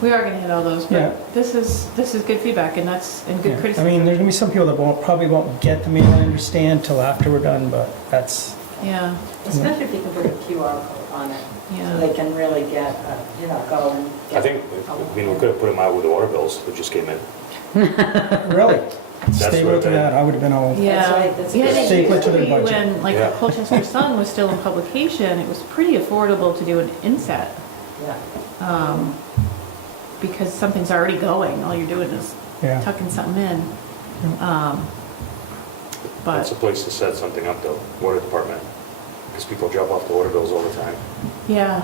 We are gonna hit all those, Yeah. but this is good feedback and good Yeah. I criticism. mean, there's gonna be some people that probably won't get the mail, I understand, till after we're done, but that's, Yeah, Especially if you can put a QR code on it, yeah. so they can really get, you know, go and get. I think, we could have put them out with the water bills that just came in. really, That's stay what with I mean. that, I would have been all, Yeah, That's right, that's yeah, good. it Staple it used to to their be budget. when, like, Yeah. the Colchester Sun was still in publication, it was pretty affordable to do an inset, Yeah. because something's already going, all you're doing is yeah. tucking something in. That's But, a place to set something up though, water department, because people drop off the water bills all the time. yeah,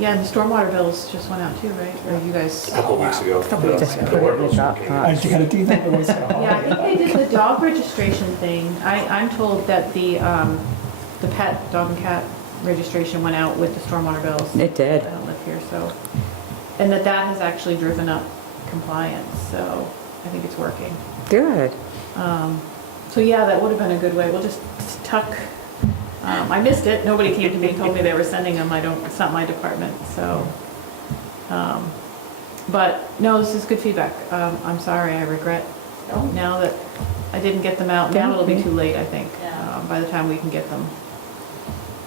and the stormwater bills just went out too, right? Or you guys? A couple of weeks ago. Couple Just weeks put ago. it in the I Dropbox. gotta do that, but it's Yeah, I think they did the dog registration thing. I'm told that the pet, dog and cat registration went out with the stormwater bills. It did. I don't live here, so, and that has actually driven up compliance, so I think it's working. Good. So yeah, that would have been a good way. We'll just tuck, I missed it. Nobody came to me and told me they were sending them. It's not my department, so. But no, this is good feedback. I'm sorry, I regret now that I didn't get them out. Now it'll be too late, I think, Yeah. by the time we can get them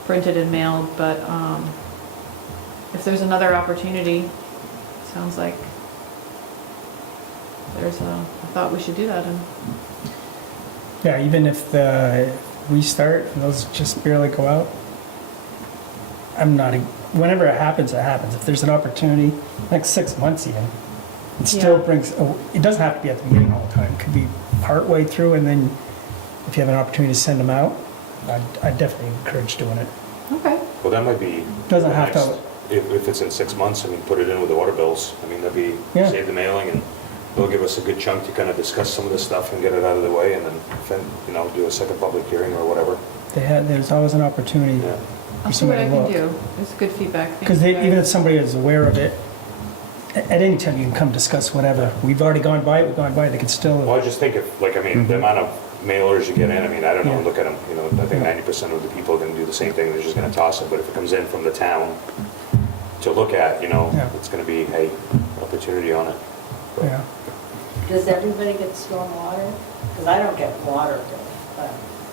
printed and mailed, but if there's another opportunity, sounds like there's I thought we should do that, and Yeah, even if we start and those just barely go out, whenever it happens, it happens. If there's an opportunity, like 6 months even, it still Yeah. brings, it doesn't have to be at the meeting all the time. It could be partway through, and then if you have an opportunity to send them out, I'd definitely encourage doing it. okay. Well, Well, that might be. Doesn't have to- next- If it's in 6 months, I mean, put it in with the water bills. I mean, that'd be, Yeah. save the mailing, and they'll give us a good chunk to kind of discuss some of this stuff and get it out of the way, and then, you know, do a second public hearing or whatever. There's always an opportunity Yeah. for I'll see what somebody I to can look. do. It's good feedback. Thank Because you, even guys. if somebody is aware of it, at any time you can come discuss whatever. We've already gone by it, we've gone by it, they could still. Well, I just think if, like, I mean, the amount of mailers you get in, I mean, I don't know, Mm-hmm. Yeah. look at them, you know, I think 90% of the people are gonna do the same thing, they're just gonna toss it, but if it comes in from the town to look at, you know, Yeah. it's gonna be, hey, opportunity on it. But- Yeah. Does everybody get stormwater? Because I don't get water bill, but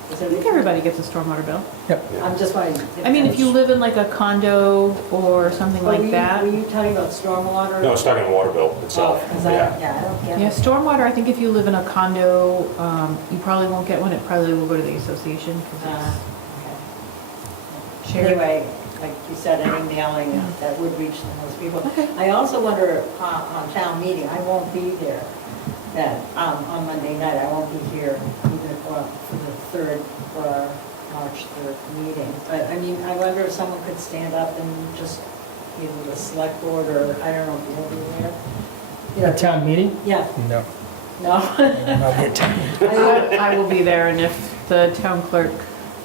does I think everybody gets a stormwater bill. Yep. I'm just wondering. I mean, if you live in like a condo or something like that. Were you talking about stormwater? No, it's talking the water bill itself, Oh, 'cause yeah. I don't get Yeah, it. stormwater, I think if you live in a condo, you probably won't get one. It probably will go to the association because Okay. it's shared. Anyway, like you said, any mailing that would reach the most people. Okay. I also wonder, on town meeting, I won't be there, that, on Monday night, I won't be here even for the third, for our March 3rd meeting. But, I mean, I wonder if someone could stand up and just, maybe the select board, or, I don't know if you'll be there. You know, A town meeting? Yeah, No. no? I'll be at town meeting. I will be there, and if the town clerk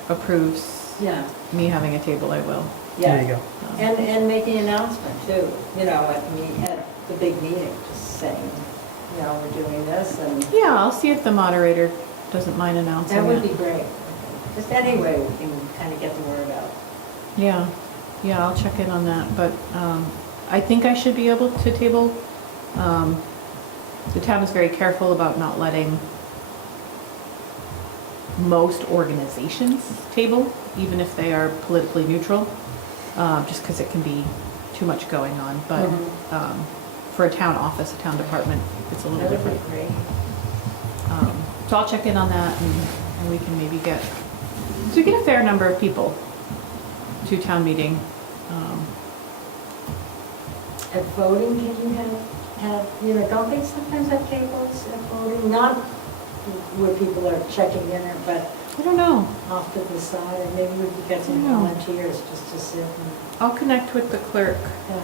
approves Yeah, me having a table, I will. yeah. There you go. And make the announcement too, you know, at the big meeting, just saying, you know, we're doing this, and Yeah, I'll see if the moderator doesn't mind announcing that would it. be great. Just any way we can kind of get the word out. Yeah, yeah, I'll check in on that, but I think I should be able to table. The town is very careful about not letting most organizations table, even if they are politically neutral, just because it can be too much going on. But Mhm. for a town office, a town department, it's a little That would different. be great. So I'll check in on that, and we can maybe get, so we get a fair number of people to town meeting. At voting, can you have, you know, don't they sometimes have tables at voting? Not where people are checking in, but I don't know. off to the side, and maybe we could get some No. volunteers just to sit and, I'll connect with the clerk. yeah.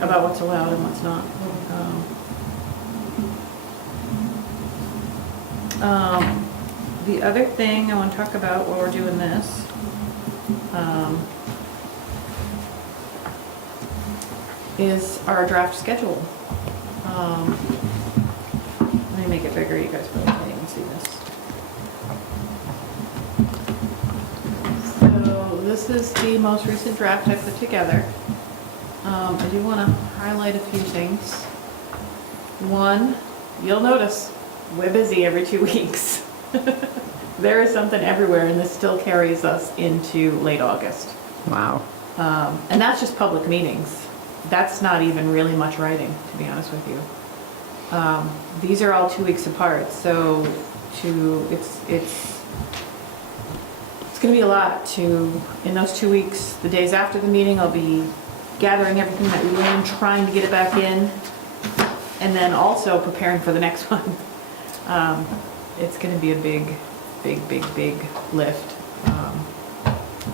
About what's allowed and what's not. The other thing I want to talk about while we're doing this, is our draft schedule. Let me make it bigger, you guys probably can't even see this. So this is the most recent draft I put together. I do want to highlight a few things. One, you'll notice, we're busy every 2 weeks. There is something everywhere, and this still carries us into late August. Wow. And that's just public meetings. That's not even really much writing, to be honest with you. These are all 2 weeks apart, so it's going to be a lot to, in those 2 weeks, the days after the meeting, I'll be gathering everything that we learned, trying to get it back in, and then also preparing for the next one. It's going to be a big lift.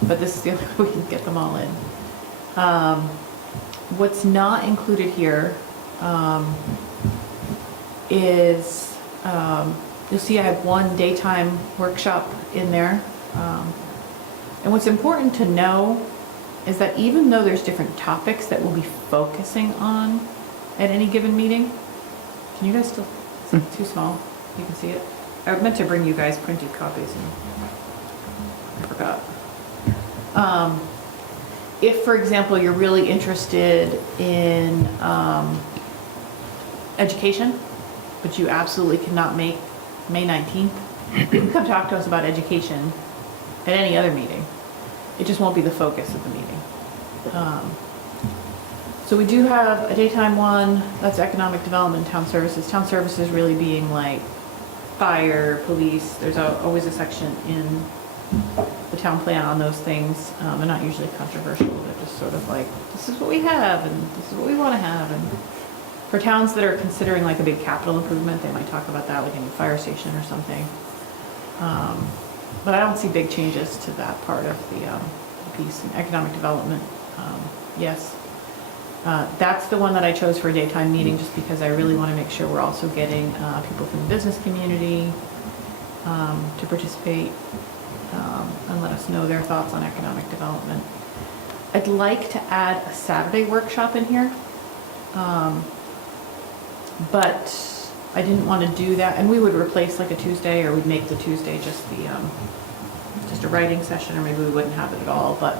But this is the only way we can get them all in. What's not included here is, you'll see I have one daytime workshop in there. And what's important to know is that even though there's different topics that we'll be focusing on at any given meeting, can you guys still, it's too small, you can see it? I meant to bring you guys printed copies and I forgot. If, for example, you're really interested in education, but you absolutely cannot make May 19th, you can come talk to us about education at any other meeting. It just won't be the focus of the meeting. So we do have a daytime one, that's economic development, town services. Town services really being like fire, police, there's always a section in the town plan on those things. They're not usually controversial, they're just sort of like, this is what we have and this is what we want to have. And for towns that are considering like a big capital improvement, they might talk about that, like a new fire station or something. But I don't see big changes to that part of the piece. And economic development, yes. That's the one that I chose for a daytime meeting, just because I really want to make sure we're also getting people from the business community to participate and let us know their thoughts on economic development. I'd like to add a Saturday workshop in here, but I didn't want to do that, and we would replace like a Tuesday, or we'd make the Tuesday just the just a writing session, or maybe we wouldn't have it at all. But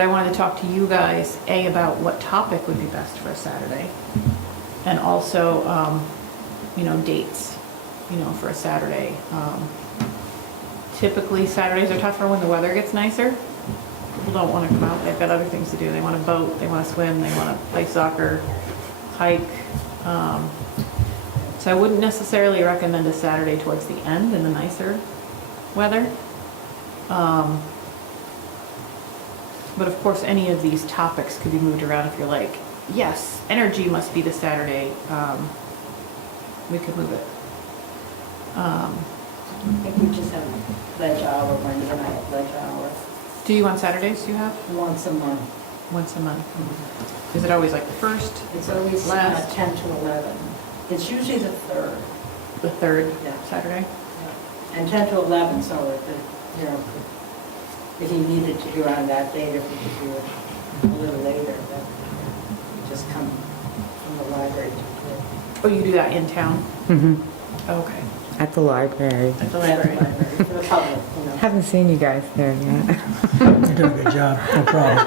I wanted to talk to you guys about what topic would be best for a Saturday, and also dates, for a Saturday. Typically Saturdays are tougher when the weather gets nicer. People don't want to come out; they've got other things to do. They want to boat, they want to swim, they want to play soccer, hike. So I wouldn't necessarily recommend a Saturday towards the end in the nicer weather. But of course, any of these topics could be moved around. If you're like, yes, energy must be the Saturday, we could move it. I think we just have pledge hour, Wednesday night pledge hour, Do you on Saturdays, you have? once a month. Once a month. Is it always like the first, It's always Last. 10 to 11. It's usually the third. the third Yeah. Saturday? And 10 to 11, so if you needed to do it on that date, if you could do it a little later, then just come from the library to do it. Oh, you do that in town? Mhm. Okay. At the library. At the At library. For the public, Haven't seen you guys there yet. You're doing a good job, no problem.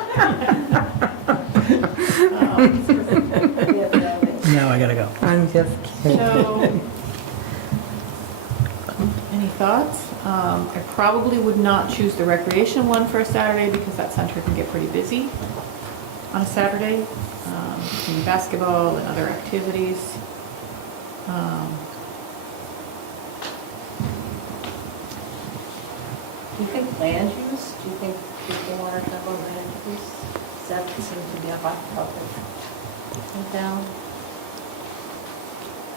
Now I gotta go. I'm just kidding. So, any thoughts? I probably would not choose the recreation one for a Saturday because that center can get pretty busy on a Saturday, between basketball and other activities. Do you think land use? Do you think people want to talk about land use? That seems to be a hot topic in town.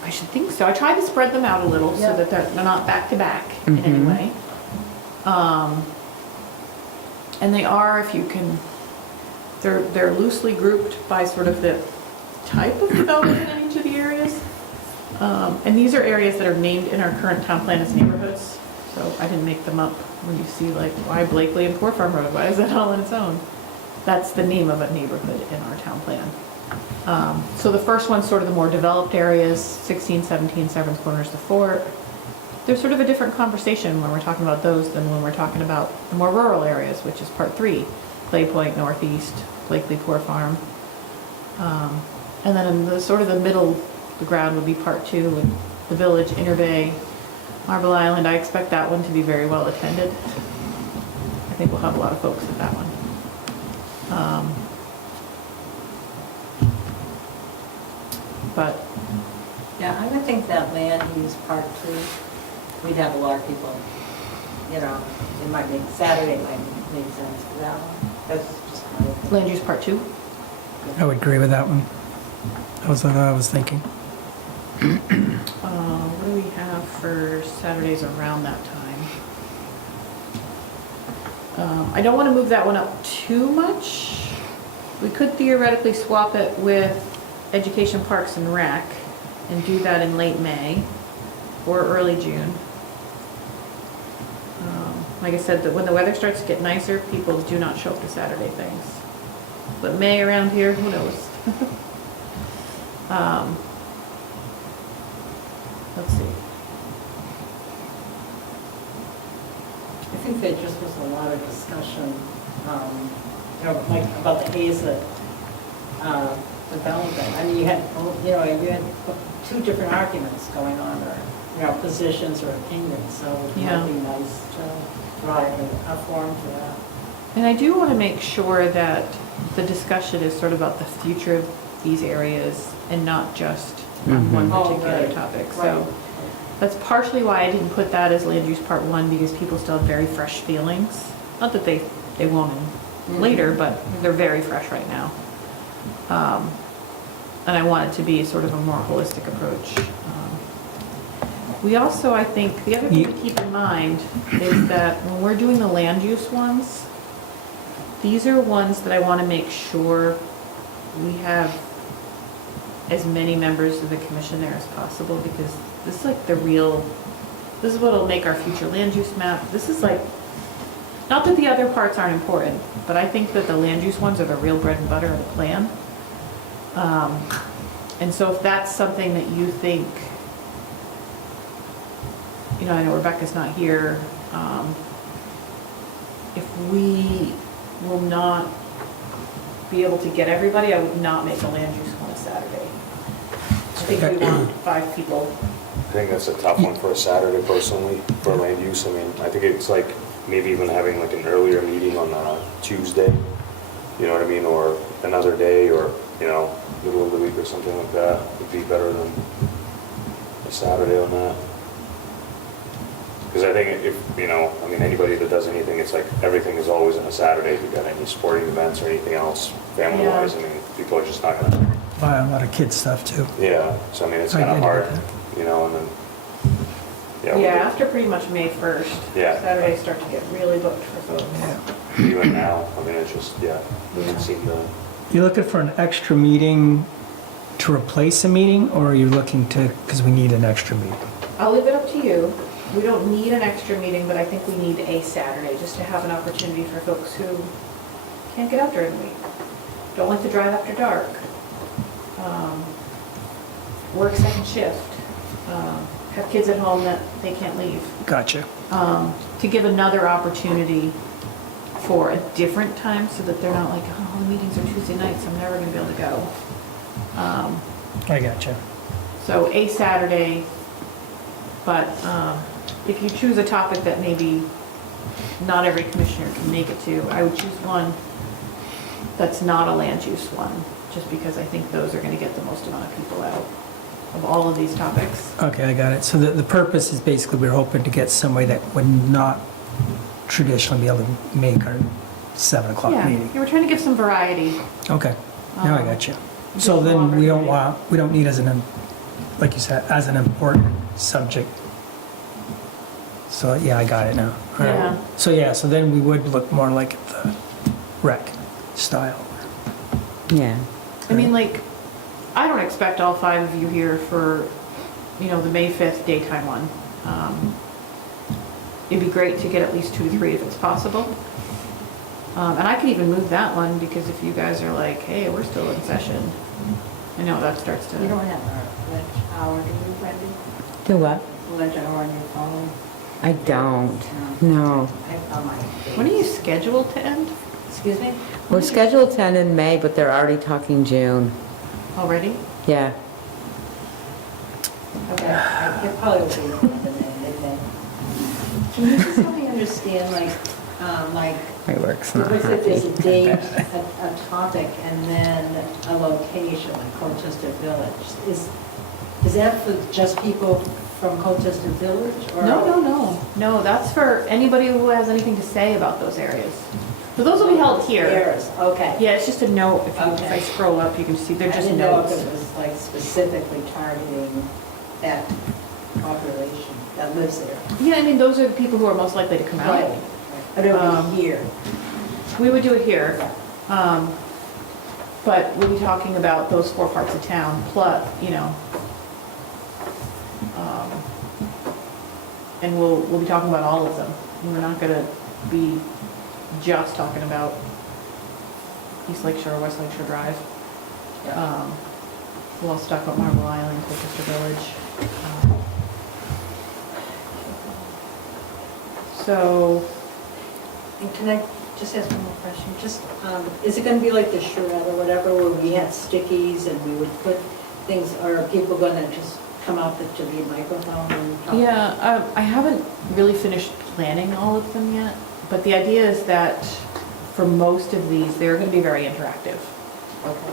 I should think so. I tried to spread them out a little so Yeah. that they're not back to back in any Mhm. way. And they are, if you can, they're loosely grouped by sort of the type of development in each of the areas. And these are areas that are named in our current town plan as neighborhoods. So I didn't make them up. When you see like, why Blakely and Poor Farm Road, why is that all on its own? That's the name of a neighborhood in our town plan. So the first one's sort of the more developed areas, 16, 17, Severn's Corners, the Fort. There's sort of a different conversation when we're talking about those than when we're talking about the more rural areas, which is part 3, Clay Point, Northeast, Blakely, Poor Farm. And then in the sort of the middle, the ground would be part 2, with the Village, Inner Bay, Marble Island. I expect that one to be very well attended. I think we'll have a lot of folks at that one. But Yeah, I would think that land use part 2, we'd have a lot of people, it might make, Saturday might make sense for that one. That's just my opinion. land use part 2? I would agree with that one. That was what I was thinking. What do we have for Saturdays around that time? I don't want to move that one up too much. We could theoretically swap it with Education, Parks and Rec and do that in late May or early June. Like I said, when the weather starts to get nicer, people do not show up to Saturday things. But May around here, who knows? Let's see. I think there just was a lot of discussion, like about the Hazlet development. I mean, you had 2 different arguments going on, or, positions or opinions, so it Yeah. might be nice to provide a forum for that. And I do want to make sure that the discussion is sort of about the future of these areas and not just on one Oh, particular right. topic. Right. So that's partially why I didn't put that as land use part 1, because people still have very fresh feelings. Not that they won't later, but they're very fresh right now. And I want it to be sort of a more holistic approach. We also, I think, the other thing to keep in mind is that when we're doing the land use ones, these are ones that I want to make sure we have as many members of the commission there as possible, because this is like this is what'll make our future land use map. This is like, not that the other parts aren't important, but I think that the land use ones are the real bread and butter of the plan. And so if that's something that you think, you know, I know Rebecca's not here, if we will not be able to get everybody, I would not make a land use one a Saturday. I think we want 5 people. I think that's a tough one for a Saturday personally, for land use. I mean, I think it's like maybe even having like an earlier meeting on a Tuesday, you know what I mean? Or another day, or, you know, middle of the week or something like that would be better than a Saturday on that. Because I think if, you know, I mean, anybody that does anything, it's like everything is always on a Saturday. If you've got any sporting events or anything else, family-wise, I mean, people are just not gonna. Buy a lot of kids stuff too. Yeah, so I mean, it's I kind of get hard, that. you know, and then, Yeah, yeah. after pretty much May 1st, Yeah. Saturdays start to get really booked for folks. Yeah. Even now, I mean, it's just, yeah, doesn't seem to. You looking for an extra meeting to replace a meeting, or are you looking to, because we need an extra meeting? I'll leave it up to you. We don't need an extra meeting, but I think we need a Saturday, just to have an opportunity for folks who can't get out during the week, don't like to drive after dark, work second shift, have kids at home that they can't leave. Gotcha. To give another opportunity for a different time, so that they're not like, oh, the meetings are Tuesday nights, I'm never gonna be able to go. I gotcha. So a Saturday, but if you choose a topic that maybe not every commissioner can make it to, I would choose one that's not a land use one, just because I think those are gonna get the most amount of people out of all of these topics. Okay, I got it. So the purpose is basically we're hoping to get somebody that would not traditionally be able to make our 7 o'clock Yeah, meeting. we're trying to give some variety. Okay, now I got you. So just then longer we don't meeting. we don't need like you said, as an important subject. So yeah, I got it now. All right. Yeah. So then we would look more like the rec style. Yeah. I mean, like, I don't expect all 5 of you here for, you know, the May 5th daytime one. It'd be great to get at least 2 to 3 if it's possible. And I could even move that one, because if you guys are like, hey, we're still in session, I know that starts to. You don't have a ledge hour, do you, Wendy? Do what? Ledge hour on your phone? I don't. No. I found my. When are you scheduled to end Excuse me? We're scheduled to end in May, but they're already talking June. already? Yeah. Okay, it probably will be the then. Can you just help me understand, like, My work's not if there's a happy. date, a topic, and then a location, like Colchester Village, is that for just people from Colchester Village? Or No, that's for anybody who has anything to say about those areas. So those will be held here. Areas, okay. Yeah, it's just a note. If I Okay. scroll up, you can see they're I just didn't know if notes. it was like specifically targeting that population that lives there. Yeah, I mean, those are the people who are most likely to come out. But it would be here. We would do it here. But we'll be talking about those 4 parts of town, plus, you know. And we'll be talking about all of them. And we're not gonna be just talking about East Lake Shore, West Lake Shore Drive. We'll also talk about Marble Island, Colchester Village. So, And can I just ask one more question? Just, is it gonna be like the charrette or whatever, where we had stickies and we would put things, or are people gonna just come up to the microphone and talk? yeah, I haven't really finished planning all of them yet, but the idea is that for most of these, they're gonna be very interactive. Okay.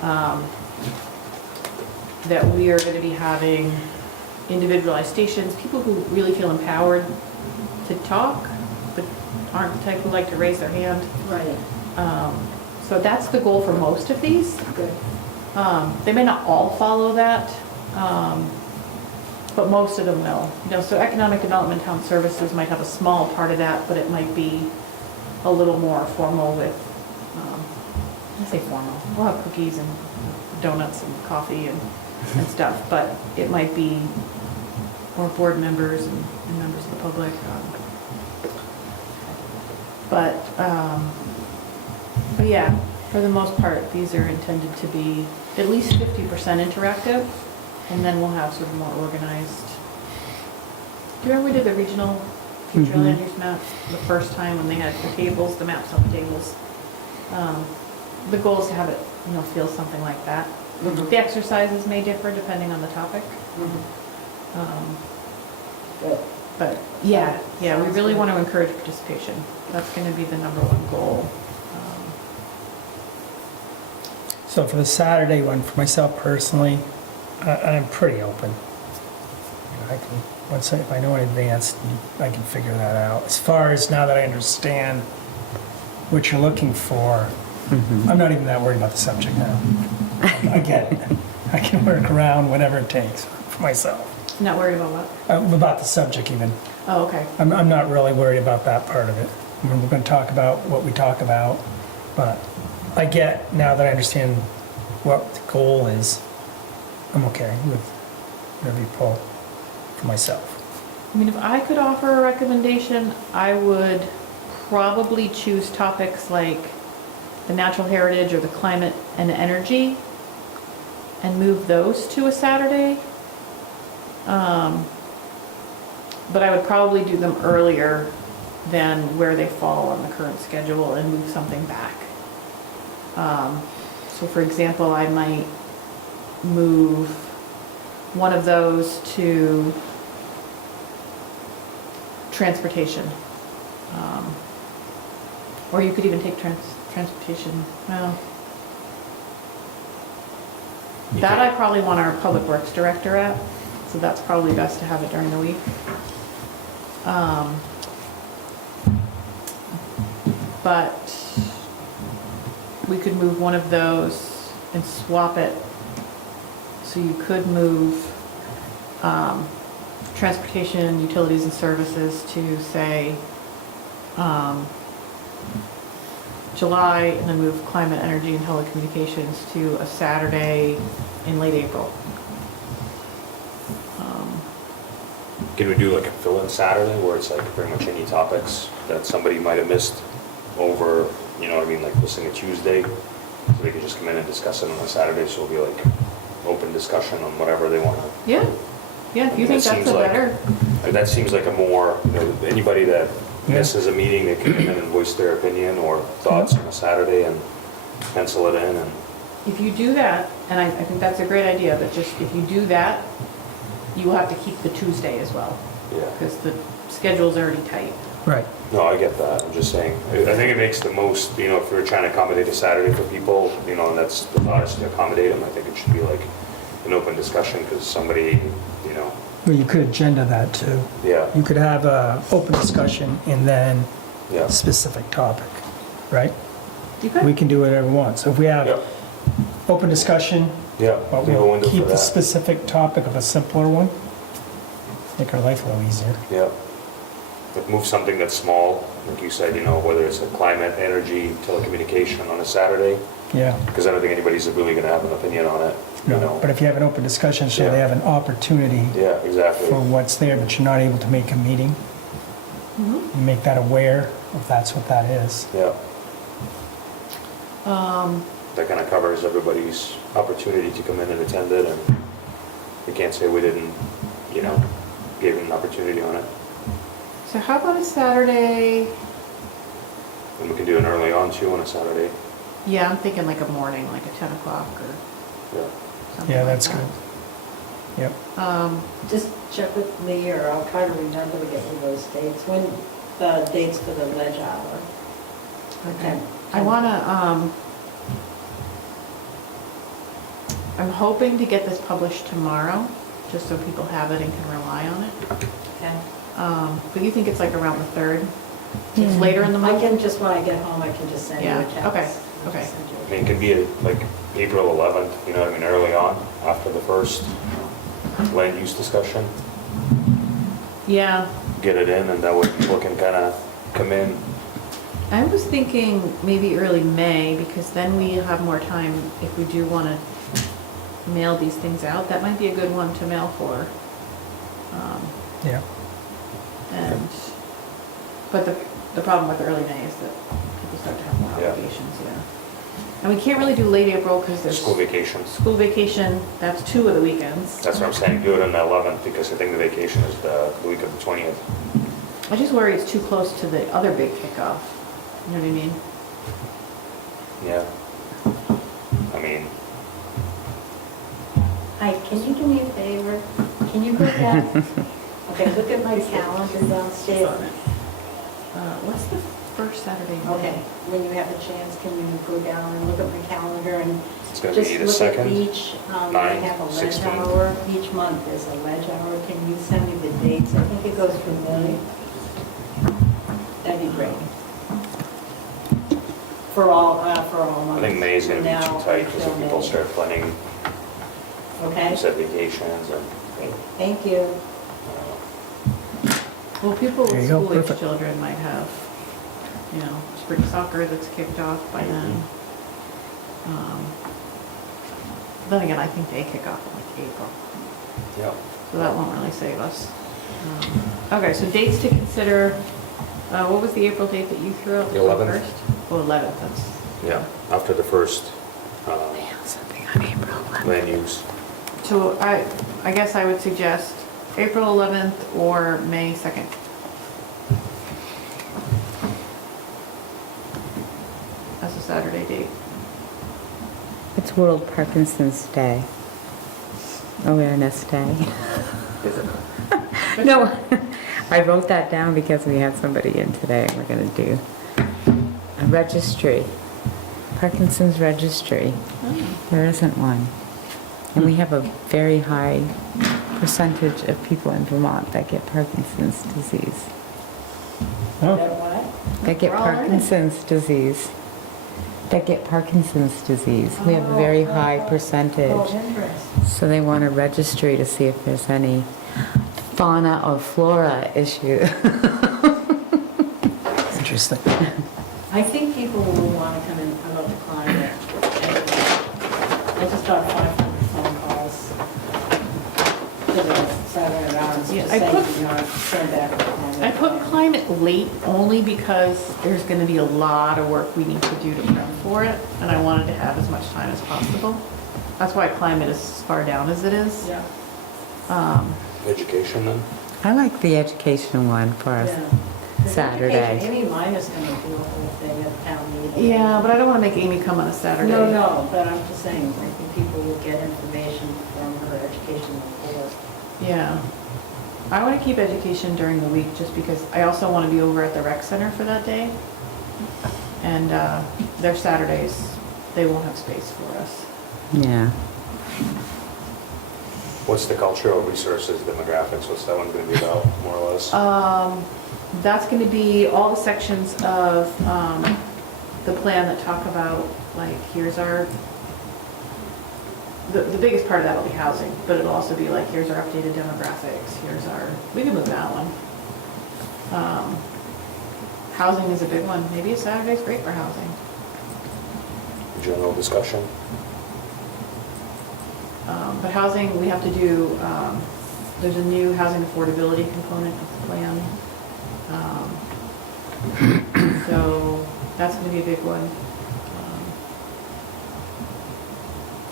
That we are gonna be having individualized stations, people who really feel empowered to talk, but aren't the type who like to raise their hand. Right, So that's the goal for most of these. good. They may not all follow that. but most of them no. So economic development, town services might have a small part of that, but it might be a little more formal with, I say formal, we'll have cookies and donuts and coffee and stuff, but it might be more board members and members of the public. But yeah, for the most part, these are intended to be at least 50% interactive, and then we'll have sort of more organized. Do you remember we did the regional future land use maps the first time when they had the tables, the maps on the tables? The goal is to have it, feel something like that. The exercises may differ depending on the topic. Good. But yeah, we really want to encourage participation. That's going to be the #1 goal. So for the Saturday one, for myself personally, I'm pretty open. If I know in advance, I can figure that out. As far as now that I understand what you're looking for, I'm not even that worried about the subject now. I get it. I can work around whatever it takes for myself. Not worried about what? About the subject even. Oh, okay. I'm not really worried about that part of it. I mean, we're going to talk about what we talk about, but I get, now that I understand what the goal is, I'm okay with whatever you pull for myself. I mean, if I could offer a recommendation, I would probably choose topics like the natural heritage or the climate and energy and move those to a Saturday. But I would probably do them earlier than where they fall on the current schedule and move something back. So for example, I might move one of those to transportation. Or you could even take transportation, well. That I probably want our public works director at, so that's probably best to have it during the week. But we could move one of those and swap it. So you could move transportation, utilities and services to say July, and then move climate, energy and telecommunications to a Saturday in late April. Can we do like a fill-in Saturday where it's like pretty much any topics that somebody might have missed over, like missing a Tuesday? So they could just come in and discuss it on a Saturday, so it'll be like open discussion on whatever they want to. Yeah, if you think that's a better. That seems like a more, anybody that misses a meeting, they can come in and voice their opinion or thoughts on a Saturday and pencil it in. And If you do that, and I think that's a great idea, but just if you do that, you will have to keep the Tuesday as well, yeah. because the schedule's already tight. Right. No, I get that. I'm just saying, I think it makes the most, if we're trying to accommodate a Saturday for people, and that's the thought is to accommodate them, I think it should be like an open discussion because somebody, Well, you could agenda that too. yeah, You could have a open discussion and then yeah. a specific topic, right? You We could? can do whatever we want. So if we have Yeah, open discussion, yeah. but We have a we'll window keep for the that. specific topic of a simpler one, make our life a little easier. Yeah. Like move something that's small, like you said, whether it's a climate, energy, telecommunication on a Saturday, Yeah. because I don't think anybody's really going to have an opinion on it, No, but if you have an open discussion, so they Yeah. have an opportunity Yeah, exactly. for what's there, but you're not able to make a meeting, Mhm. you make that aware if that's what that is. Yeah, Um, that kind of covers everybody's opportunity to come in and attend it, and we can't say we didn't, give them an opportunity on it. So how about a Saturday? And we can do an early on too on a Saturday. Yeah, I'm thinking like a morning, like a 10 o'clock or Yeah. something Yeah, like that's that. good. Yep. Just check with me, or I'll try to remember to get me those dates. When the dates for the ledge hour? Okay. I wanna, I'm hoping to get this published tomorrow, just so people have it and can rely on it. Okay. But you think it's like around the 3rd? It's later in the I month? can just, when I get home, I can just send you a Yeah, text. okay, I'll okay. just send you a I mean, it could be like April 11th, early on, after the first. land use discussion, Yeah, get it in, and that way people can kind of come in. I was thinking maybe early May, because then we have more time if we do want to mail these things out. That might be a good one to mail for. Yeah. And, but the problem with early May is that people start to have more Yeah. obligations, yeah. And we can't really do late April because there's. School vacations. School vacation, that's 2 of the weekends. That's what I'm saying, do it on the 11th, because I think the vacation is the week of the 20th. I just worry it's too close to the other big kickoff. You know what I mean? Yeah. I mean, Hi, can you do me a favor? Can you go back? Okay, look at my calendar downstairs. What's the first Saturday? in May? Okay, when you have a chance, can you go down and look at my calendar and it's going to just be the look at 2nd. each, I 9th, have a ledge 16th. hour, each month there's a ledge hour. Can you send me the dates? I think it goes from May. That'd be great. For all months. I think May is going to be Now too tight, because until if people May. start planning, Okay, you said vacations and, great, thank you. Well, people There with you go, school-age perfect. children might have, you know, spring soccer that's kicked off by then. Then again, I think they kick off in like April, yeah. so that won't really save us. Okay, so dates to consider. What was the April date that you threw out? The 11th. First? Oh, 11th, that's. Yeah, after the first Something on April 11th. land use. So I guess I would suggest April 11th or May 2nd. That's a Saturday date. It's World Parkinson's Day. Awareness Day. No, I wrote that down because we had somebody in today. We're gonna do a registry, Parkinson's registry. There isn't one. And we have a very high percentage of people in Vermont that get Parkinson's disease. Oh, That what? That get We're all learning. Parkinson's disease. That get Parkinson's disease. We have a very high Oh, percentage. interesting. So they want a registry to see if there's any fauna or flora issue. interesting. I think people will want to come in about the climate. I just got 500 phone calls to the Saturday rounds to Yeah, say, I put- you know, turn back the climate. I put climate late only because there's gonna be a lot of work we need to do to prep for it, and I wanted to have as much time as possible. That's why climate is as far down as it is. Yeah, Education then? I like the education one for us. yeah. 'Cause Saturday. education, Amy Minor's going to do a whole thing at town meeting. Yeah, but I don't wanna make Amy come on a Saturday. No, but I'm just saying, I think people will get information from her education report. Yeah. I wanna keep education during the week, just because I also wanna be over at the rec center for that day. And, their Saturdays, they won't have space for us. Yeah. What's the cultural resources demographics? What's that one going to be about, more or less? That's gonna be all the sections of, the plan that talk about, like, here's our, the biggest part of that will be housing, but it'll also be like, here's our updated demographics, here's our, we can move that one. Housing is a big one, maybe a Saturday's great for housing. General discussion? But housing, we have to do, there's a new housing affordability component of the plan. So that's gonna be a big one.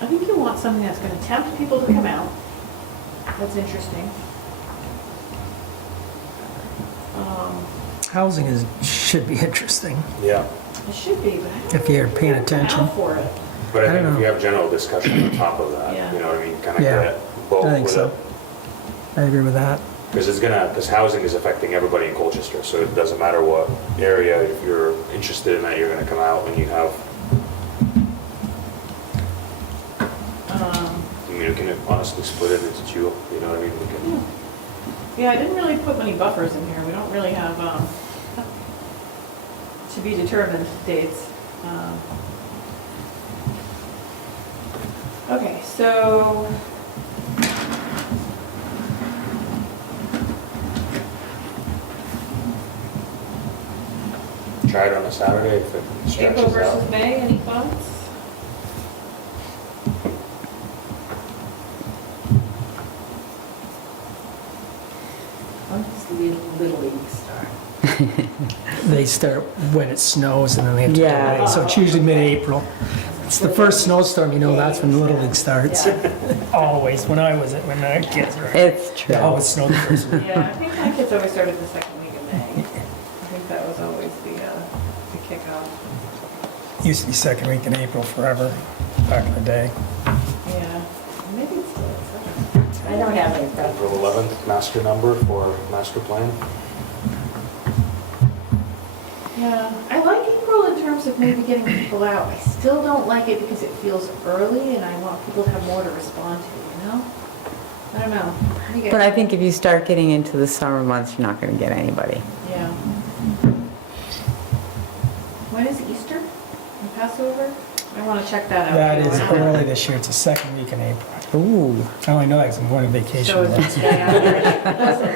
I think you want something that's gonna tempt people to come out. That's interesting. Housing should be interesting. Yeah. It should be, but I don't If you're know paying people come attention. out for it. But I I think don't if you know. have general discussion on top of that, Yeah. you know what I mean, kind of Yeah, get both I think with so. it. I agree with that. Because housing is affecting everybody in Colchester, so it doesn't matter what area, if you're interested in that, you're gonna come out and you have, I mean, we can honestly split it into two, you know what I mean? We can, Yeah, I didn't really put many buffers in here. We don't really have, to be determined dates. Okay, so Try it on a Saturday if it April stretches out. versus May, any thoughts? When does Little League start? They start when it snows and then they have to Yeah. delay. So it's usually mid-April. It's the first snowstorm, you know, that's when Little League starts. Always, when our kids were. It's It true. always snowed the first week. Yeah, I think my kids always started the second week of May. I think that was always the kickoff. Used to be second week in April forever, back in the day. Yeah, maybe it's still. I don't have any preference. April 11th, master number for master plan. Yeah, I like April in terms of maybe getting people out. I still don't like it because it feels early and I want people to have more to respond to, you know? I don't know. What do you But I guys- think if you start getting into the summer months, you're not going to get anybody. Yeah. When is Easter and Passover? I want to check that out. That is too. early this year, it's the second week in April. Ooh. I only know that because I'm going on vacation. So it's the day after.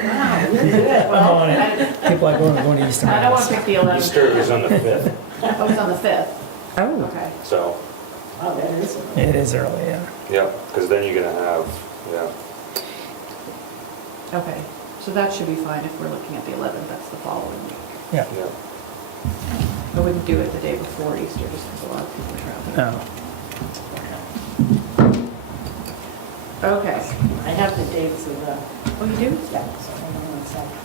Wow, you're good. I'm Well, on it. People are going to Easter. I don't want Mass. to pick the 11th. Easter is on the 5th, Oh, it's on the 5th. Oh. Okay. so, Oh, that is. It is early, yeah. yeah, because then you're gonna have, yeah. Okay. So that should be fine if we're looking at the 11th. That's the following week. Yeah. Yeah. I wouldn't do it the day before Easter just because a lot of people are traveling. No. Okay. I have the dates of the, Oh, you do? yeah, so hold on one second.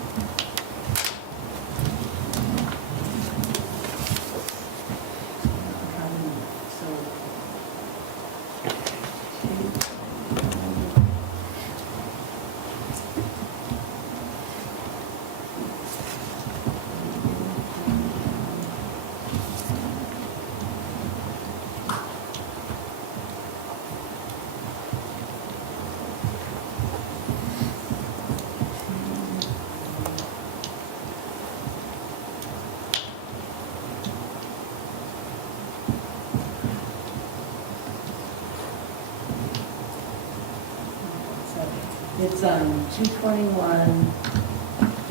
It's 221,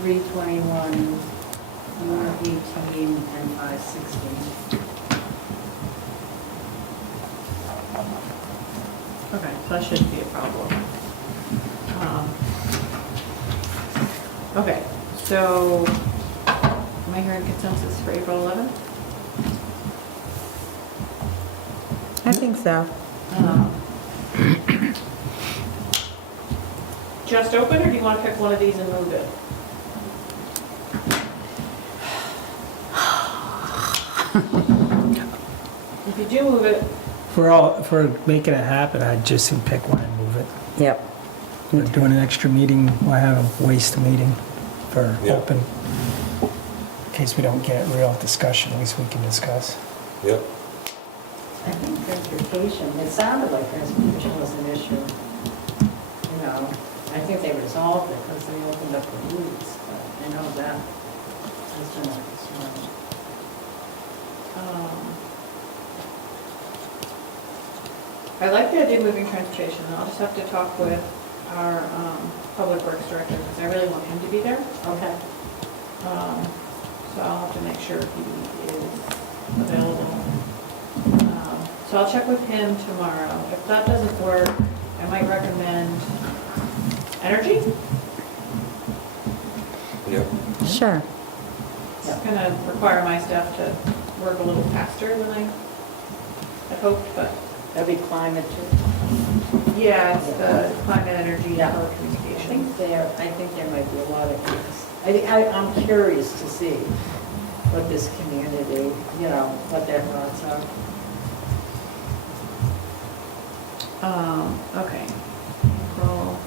321, 418, and 516. Okay, so that shouldn't be a problem. Okay, so am I hearing consensus for April 11th? I think so. Just open, or do you want to pick one of these and move it? If you do move it, If we're making it happen, I'd just pick one and move it. Yep. We're doing an extra meeting, we'll have a waste meeting for Yeah. open. In case we don't get real discussion, at least we can discuss. Yep. I think transportation, it sounded like transportation was an issue. You know, I think they resolved it because they opened up the routes, but I know that has been a concern. I like the idea of moving transportation. I'll just have to talk with our public works director, because I really want him to be there. Okay. So I'll have to make sure he is available. So I'll check with him tomorrow. If that doesn't work, I might recommend energy. Yep. Sure. It's going to require my staff to work a little faster than I had hoped, but That'd be climate too. yeah, it's the climate, energy, Yeah. telecommunications. I think there might be a lot of interest. I'm curious to see what this community, you know, what their thoughts are. Okay. April.